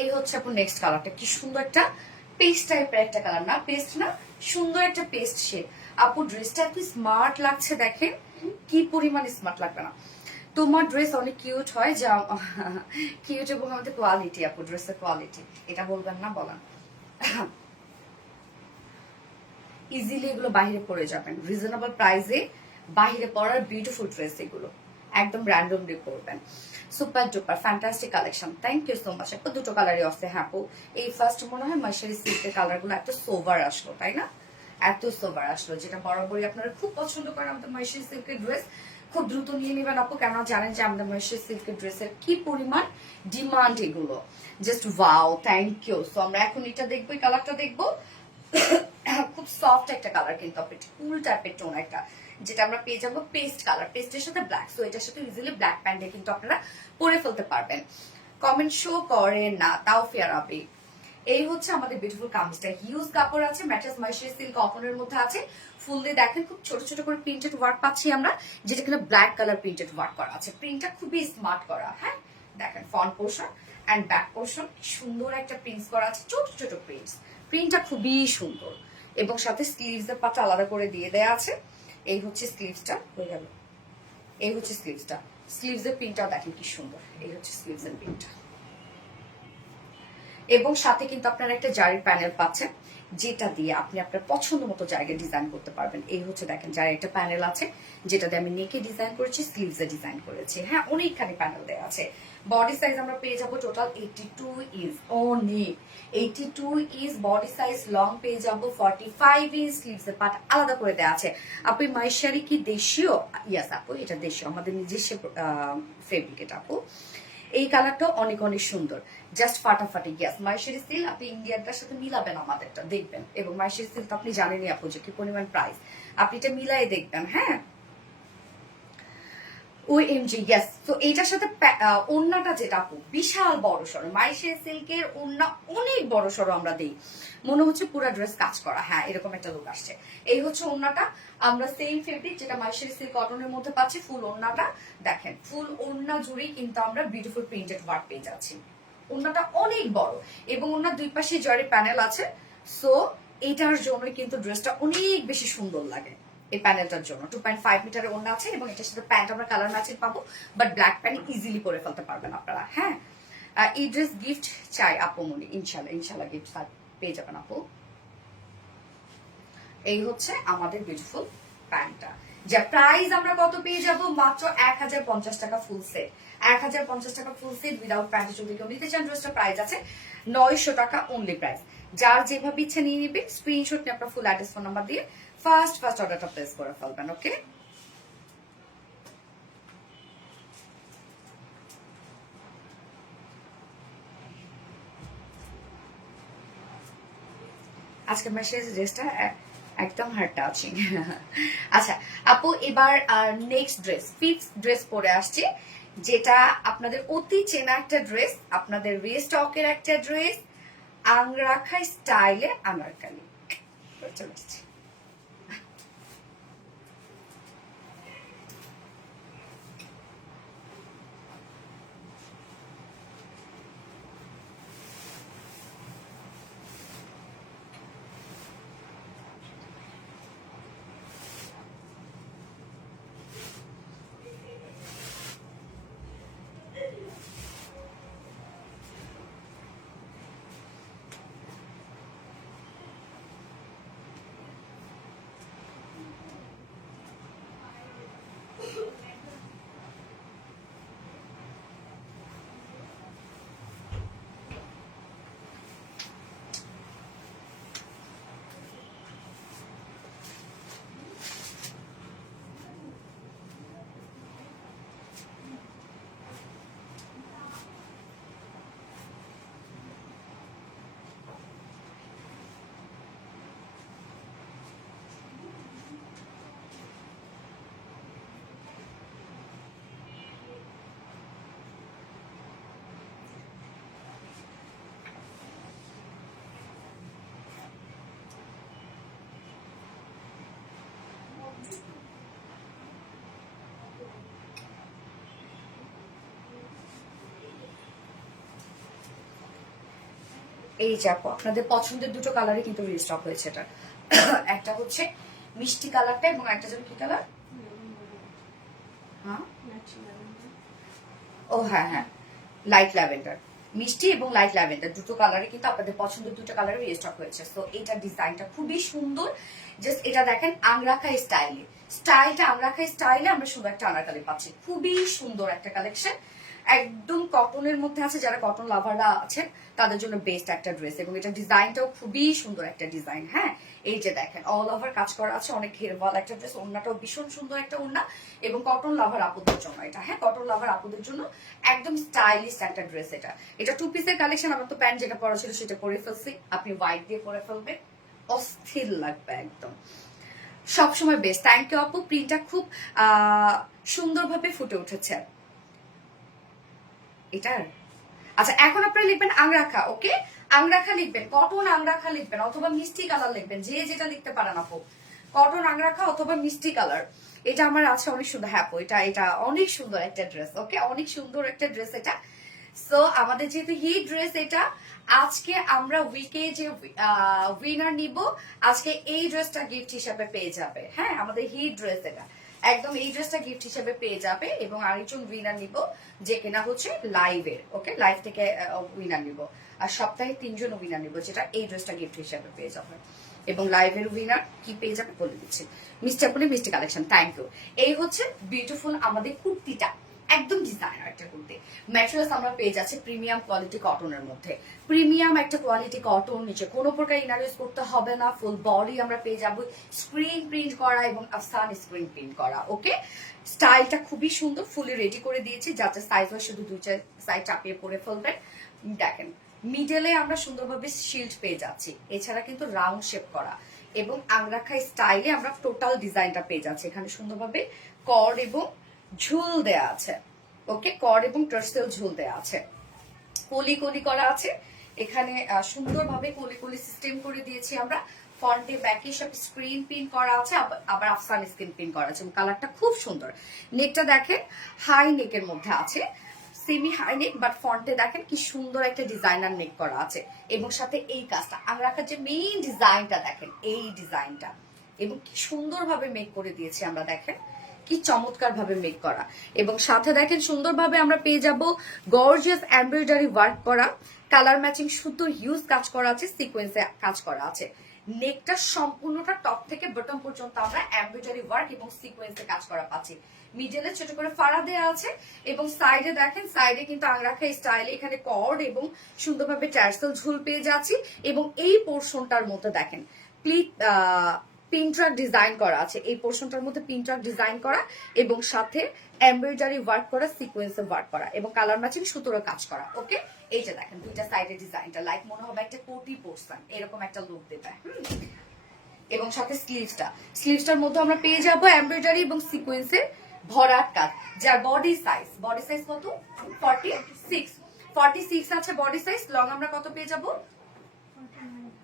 এই হচ্ছে আপু নেক্সট কালারটা, কি সুন্দর একটা পেস্ট টাইপের একটা কালার, না পেস্ট না, সুন্দর একটা পেস্ট শেড। আপু ড্রেসটা এত স্মার্ট লাগছে, দেখেন কি পরিমাণ স্মার্ট লাগবে না? তোমার ড্রেস অনেক কিউট হয়, যা কিউট এবং আমাদের কোয়ালিটি, আপু ড্রেসের কোয়ালিটি এটা বলবেন না, বলেন। ইজিলি এগুলো বাইরে পরে যাবেন, রিজনেবল প্রাইসে বাইরে পরার বিউটিফুল ড্রেস এগুলো, একদম র্যান্ডমলি পরবেন। Super duper fantastic collection, thank you so much আপু। দুটো কালারই আছে, হ্যাঁ আপু এই ফার্স্ট মনে হয় মার্শারি সিল্কের কালার গুলো এত সোভার আসলো, তাই না? এত সোভার আসলো, যেটা বরাবরই আপনারা খুব পছন্দ করেন আমাদের মার্শারি সিল্কের ড্রেস। খুব দ্রুত নিয়ে নেবেন আপু, কেন জানেন যে আমাদের মার্শারি সিল্কের ড্রেসের কি পরিমাণ ডিমান্ড এগুলো, just wow, thank you. So আমরা এখন এটা দেখবো, এই কালারটা দেখবো, খুব সফট একটা কালার কিন্তু আপনি কুল টাইপের টোন একটা, যেটা আমরা পেয়ে যাবো পেস্ট কালার, পেস্টের সাথে ব্ল্যাক। সো এটার সাথে ইজিলি ব্ল্যাক প্যান্টে কিন্তু আপনারা পরে ফেলতে পারবেন। কমেন্ট শো করে না তাও ফেয়ার হবে। এই হচ্ছে আমাদের বিউটিফুল কামিজটা, হিউজ কাপড় আছে, ম্যাট্রেস মার্শারি সিল্ক কটনের মধ্যে আছে। ফুল দিয়ে দেখেন খুব ছোট ছোট করে প্রিন্টেড ওয়ার্ক পাচ্ছি আমরা, যেটা কিনা ব্ল্যাক কালার প্রিন্টেড ওয়ার্ক করা আছে। প্রিন্টটা খুবই স্মার্ট করা, হ্যাঁ দেখেন front portion and back portion সুন্দর একটা প্রিন্টস করা আছে, ছোট ছোট প্রিন্টস, প্রিন্টটা খুবই সুন্দর এবং সাথে স্লিভস এর পাটা আলাদা করে দিয়ে দেয়া আছে। এই হচ্ছে স্লিভসটা, হয়ে গেল, এই হচ্ছে স্লিভসটা, স্লিভস এর প্রিন্টটাও দেখেন কি সুন্দর, এই হচ্ছে স্লিভস এর প্রিন্টটা এবং সাথে কিন্তু আপনারা একটা জারির প্যানেল পাচ্ছেন, যেটা দিয়ে আপনি আপনার পছন্দ মতো জায়গায় ডিজাইন করতে পারবেন। এই হচ্ছে দেখেন জারির একটা প্যানেল আছে, যেটা দিয়ে আমি নেকে ডিজাইন করেছি, স্লিভস এ ডিজাইন করেছি, হ্যাঁ অনেকখানি প্যানেল দেওয়া আছে। বডি সাইজ আমরা পেয়ে যাবো টোটাল 82 ইঞ্চ, অনেক 82 ইঞ্চ বডি সাইজ। লং পেয়ে যাবো 45 ইঞ্চ, স্লিভস এর পার্ট আলাদা করে দেওয়া আছে। আপু মাইশারি কি দেশীয়? ইয়াস আপু এটা দেশীয়, আমাদের নিজস্ব ফেব্রিকেট আপু। এই কালারটা অনেক অনেক সুন্দর, জাস্ট ফাটাফাটি। গ্যাস মাইশারি সিল আপনি ইন্ডিয়ানটার সাথে মিলাবেন আমাদেরটা দেখবেন, এবং মাইশারি সিল তো আপনি জানেনই আপু যে কি পরিমাণ প্রাইস, আপনি এটা মিলাই দেখবেন। হ্যাঁ OMG, yes. তো এইটার সাথে ওন্নাটা যেটা আপু বিশাল বড় সড়ো, মাইশে সিল্কের ওন্না অনেক বড় সড়ো আমরা দিই, মনে হচ্ছে পুরো ড্রেস কাজ করা। হ্যাঁ, এরকম একটা লুক আসছে। এই হচ্ছে ওন্নাটা, আমরা সেম ফেব্রিক যেটা মাইশে সিল্ক কটনের মধ্যে পাচ্ছি, ফুল ওন্নাটা দেখেন, ফুল ওন্না জুড়েই কিন্তু আমরা বিউটিফুল প্রিন্টেড ওয়ার্ক পেয়ে যাচ্ছি। ওন্নাটা অনেক বড় এবং ওন্নার দুই পাশে জরি প্যানেল আছে। সো এইটার জন্যই কিন্তু ড্রেসটা অনেক বেশি সুন্দর লাগে। এই প্যানেলটার জন্য 2.5 মিটারের ওড়না আছে এবং এটার সাথে প্যান্ট আমরা কালার ম্যাচিং পাবো, বাট ব্ল্যাক প্যান্ট ইজিলি পরে ফেলতে পারবেন আপনারা। হ্যাঁ, এই ড্রেস গিফট চাই আপু মনি, ইনশাল্লাহ ইনশাল্লাহ গিফট পেয়ে যাবেন আপু। এই হচ্ছে আমাদের বিউটিফুল প্যান্টটা, যা প্রাইস আমরা কত পেয়ে যাব, মাত্র 1050 টাকা ফুল সেট। 1050 টাকা ফুল সেট উইদাউট প্যান্ট। যদি কেউ নিতে চান, ড্রেসটা প্রাইস আছে 900 টাকা অনলি প্রাইস। যার যেভাবে ইচ্ছা নিয়ে নিবে, স্ক্রিনশট নিয়ে আপনার ফুল অ্যাড্রেস ফোন নাম্বার দিয়ে ফার্স্ট অর্ডারটা প্লেস করে ফেলবেন। ওকে, আজকে মেসেজ ড্রেসটা একদম হার্ট টাচিং। আচ্ছা আপু, এবার নেক্সট ড্রেস, ফিফথ ড্রেস পরে আসছি, যেটা আপনাদের অতি চেনা একটা ড্রেস, আপনাদের রিস্টকের একটা ড্রেস, আংরাখা স্টাইলে আনারকালি। চলে আসছি। এই যাবো আপনাদের পছন্দের দুটো কালারই কিন্তু রিস্টক হয়েছে। এটা একটা হচ্ছে মিষ্টি কালারটা এবং একটা যেন কি কালার, হ্যাঁ ও হ্যাঁ হ্যাঁ লাইট ল্যাভেন্ডার, মিষ্টি এবং লাইট ল্যাভেন্ডার দুটো কালারে কিন্তু আপনাদের পছন্দের দুটো কালারে রিস্টক হয়েছে। তো এটা ডিজাইনটা খুবই সুন্দর। জাস্ট এটা দেখেন আংরাখা স্টাইলে, স্টাইলটা আংরাখা স্টাইলে আমরা সুন্দর একটা আনারকালি পাচ্ছি। খুবই সুন্দর একটা কালেকশন, একদম কটনের মধ্যে আছে, যারা কটন লাভাররা আছেন তাদের জন্য বেস্ট একটা ড্রেস। এবং এটা ডিজাইনটাও খুবই সুন্দর একটা ডিজাইন। হ্যাঁ, এই যে দেখেন অল ওভার কাজ করা আছে, অনেক ঘেরওয়াল একটা ড্রেস, ওড়নাটাও ভীষণ সুন্দর একটা ওড়না এবং কটন লাভার আপুদের জন্য এটা। হ্যাঁ, কটন লাভার আপুদের জন্য একদম স্টাইলিশ একটা ড্রেস। এটা এটা টু পিসের কালেকশন। আমার তো প্যান্ট যেটা পরা ছিল সেটা পরে ফেলছি, আপনি হোয়াইট দিয়ে পরে ফেলবেন, অস্থির লাগবে একদম, সবসময় বেস্ট। থ্যাংক ইউ আপু, প্রিন্টটা খুব সুন্দরভাবে ফুটে উঠেছে এটার। আচ্ছা, এখন আপনারা লিখবেন আংরাখা। ওকে, আংরাখা লিখবেন, কটন আংরাখা লিখবেন অথবা মিষ্টি কালার লিখবেন, যে যেটা লিখতে পারেন আপু, কটন আংরাখা অথবা মিষ্টি কালার। এটা আমার আছে অনেক সুন্দর। হ্যাঁ, এটা এটা অনেক সুন্দর একটা ড্রেস। ওকে, অনেক সুন্দর একটা ড্রেস এটা। সো আমাদের যেহেতু হিট ড্রেস এটা, আজকে আমরা উইকে যে উইনার নিব, আজকে এই ড্রেসটা গিফট হিসাবে পেয়ে যাবে। হ্যাঁ, আমাদের হিট ড্রেস এটা, একদম এই ড্রেসটা গিফট হিসেবে পেয়ে যাবে। এবং আরেকজন উইনার নিব যে কিনা হচ্ছে লাইভের। ওকে, লাইভ থেকে উইনার নিব, আর সপ্তাহে 3 জন উইনার নিব, যেটা এই ড্রেসটা গিফট হিসেবে পেয়ে যাবে। এবং লাইভের উইনার কি পেয়ে যাবে বলে দিচ্ছি, মিষ্টি আপনি মিষ্টি কালেকশন। Thank you. এই হচ্ছে বিউটিফুল আমাদের কুর্তিটা, একদম ডিজাইনার একটা কুর্তি। ম্যাটেরিয়ালস আমরা পেয়ে যাচ্ছি প্রিমিয়াম কোয়ালিটি কটনের মধ্যে, প্রিমিয়াম একটা কোয়ালিটি কটন, নিচে কোনো প্রকার ইনার ইউজ করতে হবে না, ফুল বডি আমরা পেয়ে যাবো স্ক্রিন প্রিন্ট করা এবং আফসান স্ক্রিন প্রিন্ট করা। ওকে, স্টাইলটা খুবই সুন্দর, ফুলি রেডি করে দিয়েছি, যাতে সাইজ হয় শুধু 2 সাইড চাপিয়ে পরে ফেলবেন। দেখেন মিডলে আমরা সুন্দরভাবে শিল্ড পেয়ে যাচ্ছি, এছাড়া কিন্তু রাউন্ড শেপ করা এবং আংরাখা স্টাইলে আমরা টোটাল ডিজাইনটা পেয়ে যাচ্ছি। এখানে সুন্দরভাবে কর্ড এবং ঝুল দেয়া আছে, ওকে, কর্ড এবং টার্সেল ঝুল দেয়া আছে, কলি কলি করা আছে এখানে, সুন্দরভাবে কলি কলি সিস্টেম করে দিয়েছি আমরা। ফ্রন্টে ব্যাকে সব স্ক্রিন প্রিন্ট করা আছে, আবার আফসান স্ক্রিন প্রিন্ট করা আছে, কালারটা খুব সুন্দর। নেকটা দেখেন হাই নেকের মধ্যে আছে, সেমি হাই নেক, বাট ফ্রন্টে দেখেন কি সুন্দর একটা ডিজাইনার নেক করা আছে, এবং সাথে এই কাজটা আংরাখার যে মেইন ডিজাইনটা দেখেন, এই ডিজাইনটা এবং কি সুন্দরভাবে মেক করে দিয়েছি আমরা, দেখেন কি চমৎকার ভাবে মেক করা, এবং সাথে দেখেন সুন্দরভাবে আমরা পেয়ে যাব গর্জিয়াস এমব্রয়ডারি ওয়ার্ক করা, কালার ম্যাচিং সুতোর হিউজ কাজ করা আছে, সিকোয়েন্সে কাজ করা আছে। নেকটা সম্পূর্ণটা টপ থেকে বটম পর্যন্ত আমরা এমব্রয়ডারি ওয়ার্ক এবং সিকোয়েন্সে কাজ করা পাচ্ছি। মিডলে ছোট করে ফাড়া দেওয়া আছে, এবং সাইডে দেখেন, সাইডে কিন্তু আংরাখা স্টাইলে এখানে কর্ড এবং সুন্দরভাবে টার্সেল ঝুল পেয়ে যাচ্ছি, এবং এই পোর্শনটার মধ্যে দেখেন প্লিট পিনট্রাক ডিজাইন করা আছে, এই পোর্শনটার মধ্যে পিনট্রাক ডিজাইন করা এবং সাথে এমব্রয়ডারি ওয়ার্ক করা, সিকোয়েন্সে ওয়ার্ক করা এবং কালার ম্যাচিং সুতোর কাজ করা। ওকে, এই যে দেখেন দুইটা সাইডের ডিজাইনটা লাইক মনে হবে একটা কোটি পোর্শন, এরকম একটা লুক দেবে। এবং সাথে স্লিভসটার মধ্যে আমরা পেয়ে যাব এমব্রয়ডারি এবং সিকোয়েন্সের ভরাট কাজ, যার বডি সাইজ কত 46 আছে বডি সাইজ। লং আমরা কত পেয়ে যাব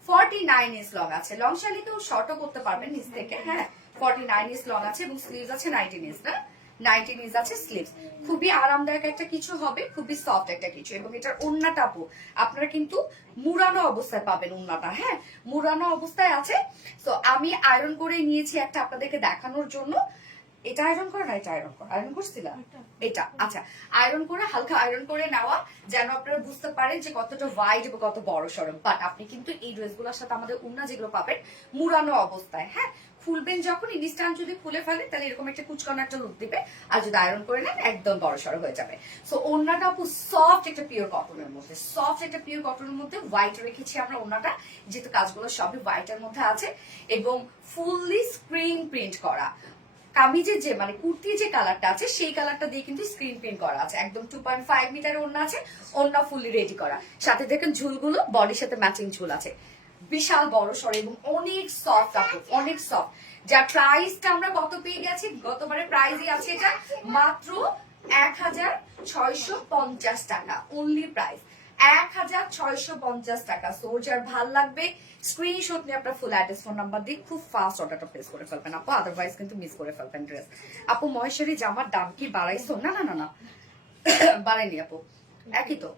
49 ইঞ্চ লং আছে, লং শালি কেউ শর্টও করতে পারবেন নিচ থেকে, হ্যাঁ 49 ইঞ্চ লং আছে, এবং স্লিভস আছে 19 ইঞ্চ, না 19 ইঞ্চ আছে স্লিভস। খুবই আরামদায়ক একটা কিছু হবে, খুবই সফট একটা কিছু, এবং এটার ওন্নাটা আপনারা কিন্তু মুড়ানো অবস্থায় পাবেন, ওন্নাটা হ্যাঁ মুড়ানো অবস্থায় আছে। তো আমি আয়রন করে নিয়েছি একটা আপনাদেরকে দেখানোর জন্য। এটা আয়রন করা না, এটা আয়রন করছিলাম এটা, আচ্ছা আয়রন করে হালকা আয়রন করে নেওয়া, যেন আপনারা বুঝতে পারেন যে কতটা ওয়াইড এবং কত বড় সড়ক। বাট আপনি কিন্তু এই ড্রেসগুলোর সাথে আমাদের উন্না যেগুলো পাবেন মুড়ানো অবস্থায়, হ্যাঁ খুলবেন যখন ইনস্ট্যান্ট যদি খুলে ফেলে তাহলে এরকম একটা কুচকানো একটা লুক দিবে, আর যদি আয়রন করে নেন একদম বড় সড়ো হয়ে যাবে। সো ওন্নাটা আপু সফট একটা পিওর কটনের মধ্যে, হোয়াইট রেখেছি আমরা ওন্নাটা, যেহেতু কাজগুলো সবই হোয়াইটের মধ্যে আছে, এবং ফুললি স্ক্রিন প্রিন্ট করা। কামিজের যে মানে কুর্তির যে কালারটা আছে সেই কালারটা দিয়ে কিন্তু স্ক্রিন প্রিন্ট করা আছে, একদম 2.5 মিটার ওড়না আছে, ওড়না ফুললি রেডি করা, সাথে দেখেন ঝুলগুলো বডির সাথে ম্যাচিং ঝুল আছে, বিশাল বড় সড় এবং অনেক সফট কাপড়, অনেক সফট। যার প্রাইসটা আমরা কত পেয়ে গেছি, গতবারের প্রাইসই আছে এটা মাত্র 1650 টাকা, অনলি প্রাইস 1650 টাকা। সো যার ভাল লাগবে স্ক্রিনশট নিয়ে আপনার ফুল অ্যাড্রেস ফোন নাম্বার দিয়ে খুব ফাস্ট অর্ডারটা প্লেস করে ফেলবেন আপু, আদারওয়াইজ কিন্তু মিস করে ফেলবেন ড্রেস। আপু মহেশ্বরী জামার দাম কি বাড়াইছো? না না না না বাড়াইনি আপু, একই তো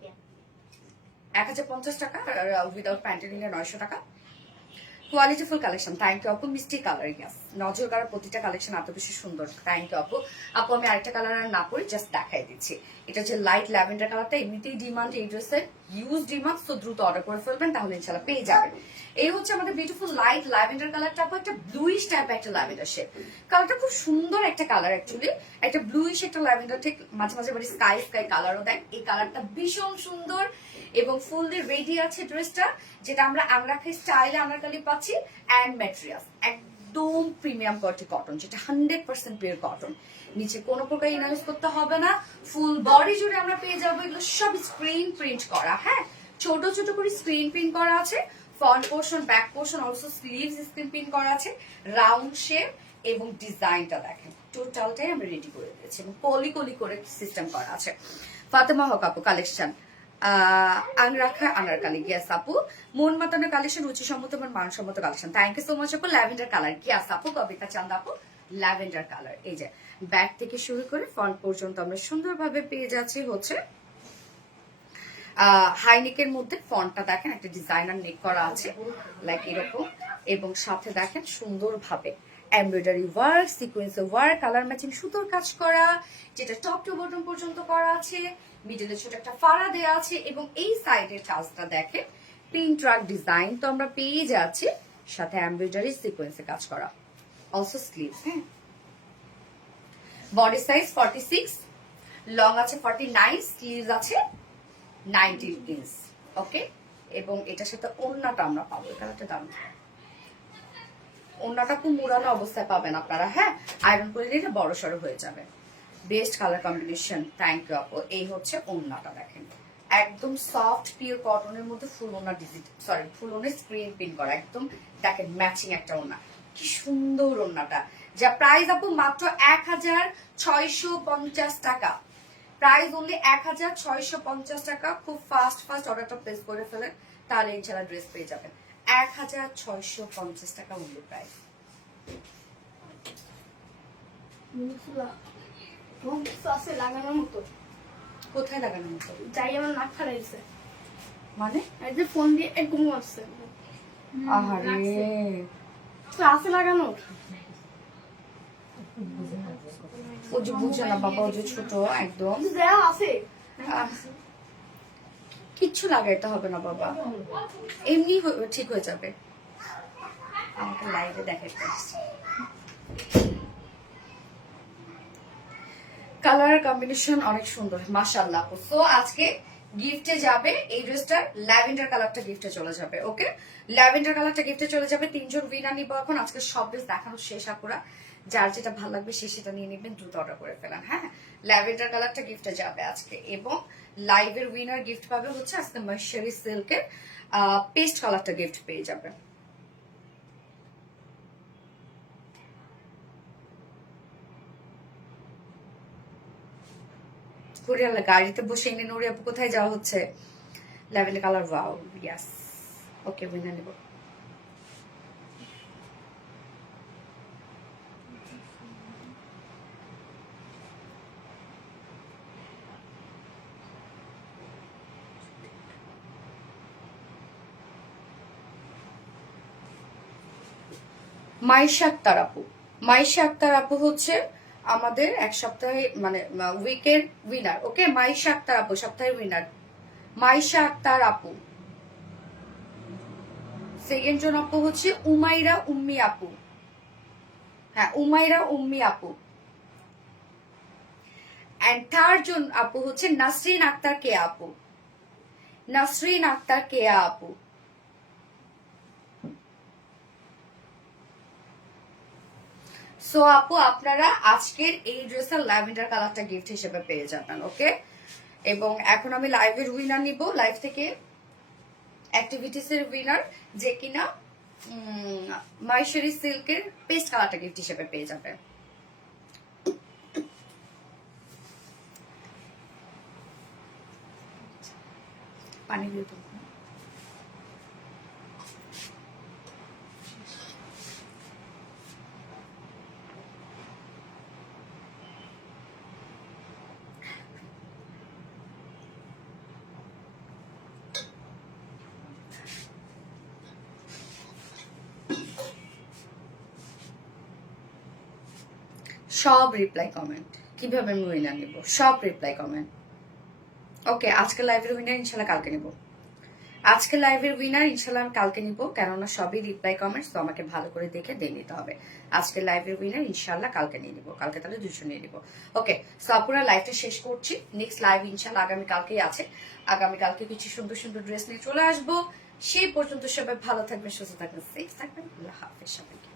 1050 টাকা, উইদাউট প্যান্টের নিলে 900 টাকা। কোয়ালিটিফুল কালেকশন, থ্যাংক ইউ আপু। মিষ্টি কালার, ইয়াস নজর কালার, প্রতিটা কালেকশন এত বেশি সুন্দর, থ্যাংক ইউ আপু। আপু আমি আরেকটা কালার আর না পরি, জাস্ট দেখাই দিচ্ছি। এটা হচ্ছে লাইট ল্যাভেন্ডার কালারটা, এমনিতেই ডিমান্ড এই ড্রেসের, হিউজ ডিমান্ড, তো দ্রুত অর্ডার করে ফেলবেন তাহলে ইনশাল্লাহ পেয়ে যাবেন। এই হচ্ছে আমাদের বিউটিফুল লাইট ল্যাভেন্ডার কালারটা, আপু একটা ব্লুইশ টাইপ একটা ল্যাভেন্ডার শেড, কালারটা খুব সুন্দর একটা কালার, অ্যাকচুয়ালি একটা ব্লুইশ একটা ল্যাভেন্ডার, ঠিক মাঝে মাঝে বাড়ি স্কাই স্কাই কালারও দেখ, এই কালারটা ভীষণ সুন্দর এবং ফুললি রেডি আছে ড্রেসটা, যেটা আমরা আংরাখা স্টাইলে আনারকলি পাচ্ছি, অ্যান্ড ম্যাটেরিয়ালস একদম প্রিমিয়াম কোয়ালিটি কটন, যেটা 100% পিওর কটন, নিচে কোনো প্রকার ইনার ইউজ করতে হবে না, ফুল বডি জুড়ে আমরা পেয়ে যাবো এগুলো সব স্ক্রিন প্রিন্ট করা, হ্যাঁ ছোট ছোট করে স্ক্রিন প্রিন্ট করা আছে, front portion back portion also sleeves screen print করা আছে, রাউন্ড শেপ, এবং ডিজাইনটা দেখেন টোটালটাই আমরা রেডি করে দিয়েছি, এবং কলি কলি করে সিস্টেম করা আছে। ফাতেমা হক আপু কালেকশন, আংরাখা আনারকালি, গিয়াস আপু মন মাতানোর কালেকশন, রুচিসম্মত এবং মানসম্মত collection, thank you so much আপু। ল্যাভেন্ডার কালার, গিয়াস আপু, কবিতা চাঁদ আপু, ল্যাভেন্ডার কালার। এই যে ব্যাক থেকে শুরু করে ফ্রন্ট পর্যন্ত আমরা সুন্দরভাবে পেয়ে যাচ্ছি হচ্ছে হাইনেকের মধ্যে, ফন্টটা দেখেন একটা ডিজাইনার নেক করা আছে লাইক এরকম, এবং সাথে দেখেন সুন্দরভাবে embroidery work, sequence work, colour matching সুতোর কাজ করা, যেটা টপ টু বটম পর্যন্ত করা আছে, মিডলে ছোট একটা ফাড়া দেওয়া আছে, এবং এই সাইডের কাজটা দেখেন পিন ট্রাক ডিজাইন তো আমরা পেয়ে যাচ্ছি, সাথে এমব্রয়ডারি সিকোয়েন্সে কাজ করা, অলসো স্লিভস, হ্যাঁ বডি সাইজ 46, লং আছে 49, স্লিভস আছে 19 ইঞ্চ, ওকে। এবং এটার সাথে ওড়নাটা আমরা পাবো, কালারটা দাম, ওড়নাটা খুব মুড়ানো অবস্থায় পাবেন আপনারা, হ্যাঁ আয়রন করে দিলে বড় সড়ো হয়ে যাবে, best colour combination, thank you আপু। এই হচ্ছে ওড়নাটা দেখেন একদম সফট পিওর কটনের মধ্যে ফুল ওড়না ফুল ওড়নের স্ক্রিন প্রিন্ট করা, একদম দেখেন ম্যাচিং একটা ওড়না, কি সুন্দর ওড়নাটা, যা প্রাইস আপু মাত্র 1650 টাকা, প্রাইস অনলি 1650 টাকা। খুব ফাস্ট অর্ডারটা প্লেস করে ফেলেন, তাহলে ইনশাল্লাহ ড্রেস পেয়ে যাবেন। 1650 টাকা অনলি প্রাইস। লাগানোর মতো কোথায় লাগানোর মতো? যাই আমার নাক ফাটাইছে, মানে এই যে ফোন দিয়ে এরকম আসছে। আহারে আছে লাগানো, ও যে বুঝে না বাবা, ও যে ছোট একদম, দেওয়া আছে। কিচ্ছু লাগাইতে হবে না বাবা, এমনি ঠিক হয়ে যাবে। আমাকে লাইভে দেখাইতে আসছে। কালার কম্বিনেশন অনেক সুন্দর মাশাআল্লাহ। সো আজকে গিফটে যাবে এই ড্রেসটা, ল্যাভেন্ডার কালারটা গিফটে চলে যাবে। ওকে, ল্যাভেন্ডার কালারটা গিফটে চলে যাবে। 3 জন উইনার নিব এখন। আজকে সব ড্রেস দেখানো শেষ আপুরা, যার যেটা ভালো লাগবে সে সেটা নিয়ে নেবেন, দ্রুত অর্ডার করে ফেলেন। হ্যাঁ, ল্যাভেন্ডার কালারটা গিফটে যাবে আজকে। এবং লাইভের উইনার গিফট পাবে হচ্ছে আজকে মার্শারি সিল্কের পেস্ট কালারটা গিফট পেয়ে যাবে। গাড়িতে বসে এনে নুরি আপু কোথায় যাওয়া হচ্ছে? ল্যাভেন্ডার কালার, ওয়াও ইয়াস। ওকে, উইনার নেব। মাইশা আক্তার আপু, মাইশা আক্তার আপু হচ্ছে আমাদের এক সপ্তাহে মানে উইকের উইনার। ওকে, মাইশা আক্তার আপু সপ্তাহের উইনার। মাইশা আক্তার আপু। সেকেন্ড জন আপু হচ্ছে উমাইরা উম্মি আপু। হ্যাঁ, উমাইরা উম্মি আপু। এন্ড থার্ড জন আপু হচ্ছে নাসরিন আক্তার কে আপু। নাসরিন আক্তার কে আপু। সো আপু আপনারা আজকের এই ড্রেসের ল্যাভেন্ডার কালারটা গিফট হিসেবে পেয়ে যাবেন। ওকে, এবং এখন আমি লাইভের উইনার নিব, লাইভ থেকে অ্যাক্টিভিটিস এর উইনার, যে কিনা মাইশারি সিল্কের পেস্ট কালারটা গিফট হিসেবে পেয়ে যাবে। পানি দিয়ে তো সব রিপ্লাই কমেন্ট, কিভাবে আমি উইনার নিব, সব রিপ্লাই কমেন্ট। ওকে, আজকে লাইভের উইনার ইনশাল্লাহ কালকে নিব। আজকে লাইভের উইনার ইনশাল্লাহ আমি কালকে নিব, কেননা সবই রিপ্লাই কমেন্টস, তো আমাকে ভালো করে দেখে দিয়ে নিতে হবে। আজকে লাইভের উইনার ইনশাল্লাহ কালকে নিয়ে নিব, কালকে তাহলে 200 নিয়ে নিব। ওকে, সো আপুরা লাইভটা শেষ করছি। নেক্সট লাইভ ইনশাল্লাহ আগামী কালকেই আছে। আগামী কালকে কিছু সুন্দর সুন্দর ড্রেস নিয়ে চলে আসবো। সেই পর্যন্ত সবাই ভালো থাকবেন, সুস্থ থাকবেন, সেফ থাকবেন। আল্লাহ হাফেজ সবাইকে।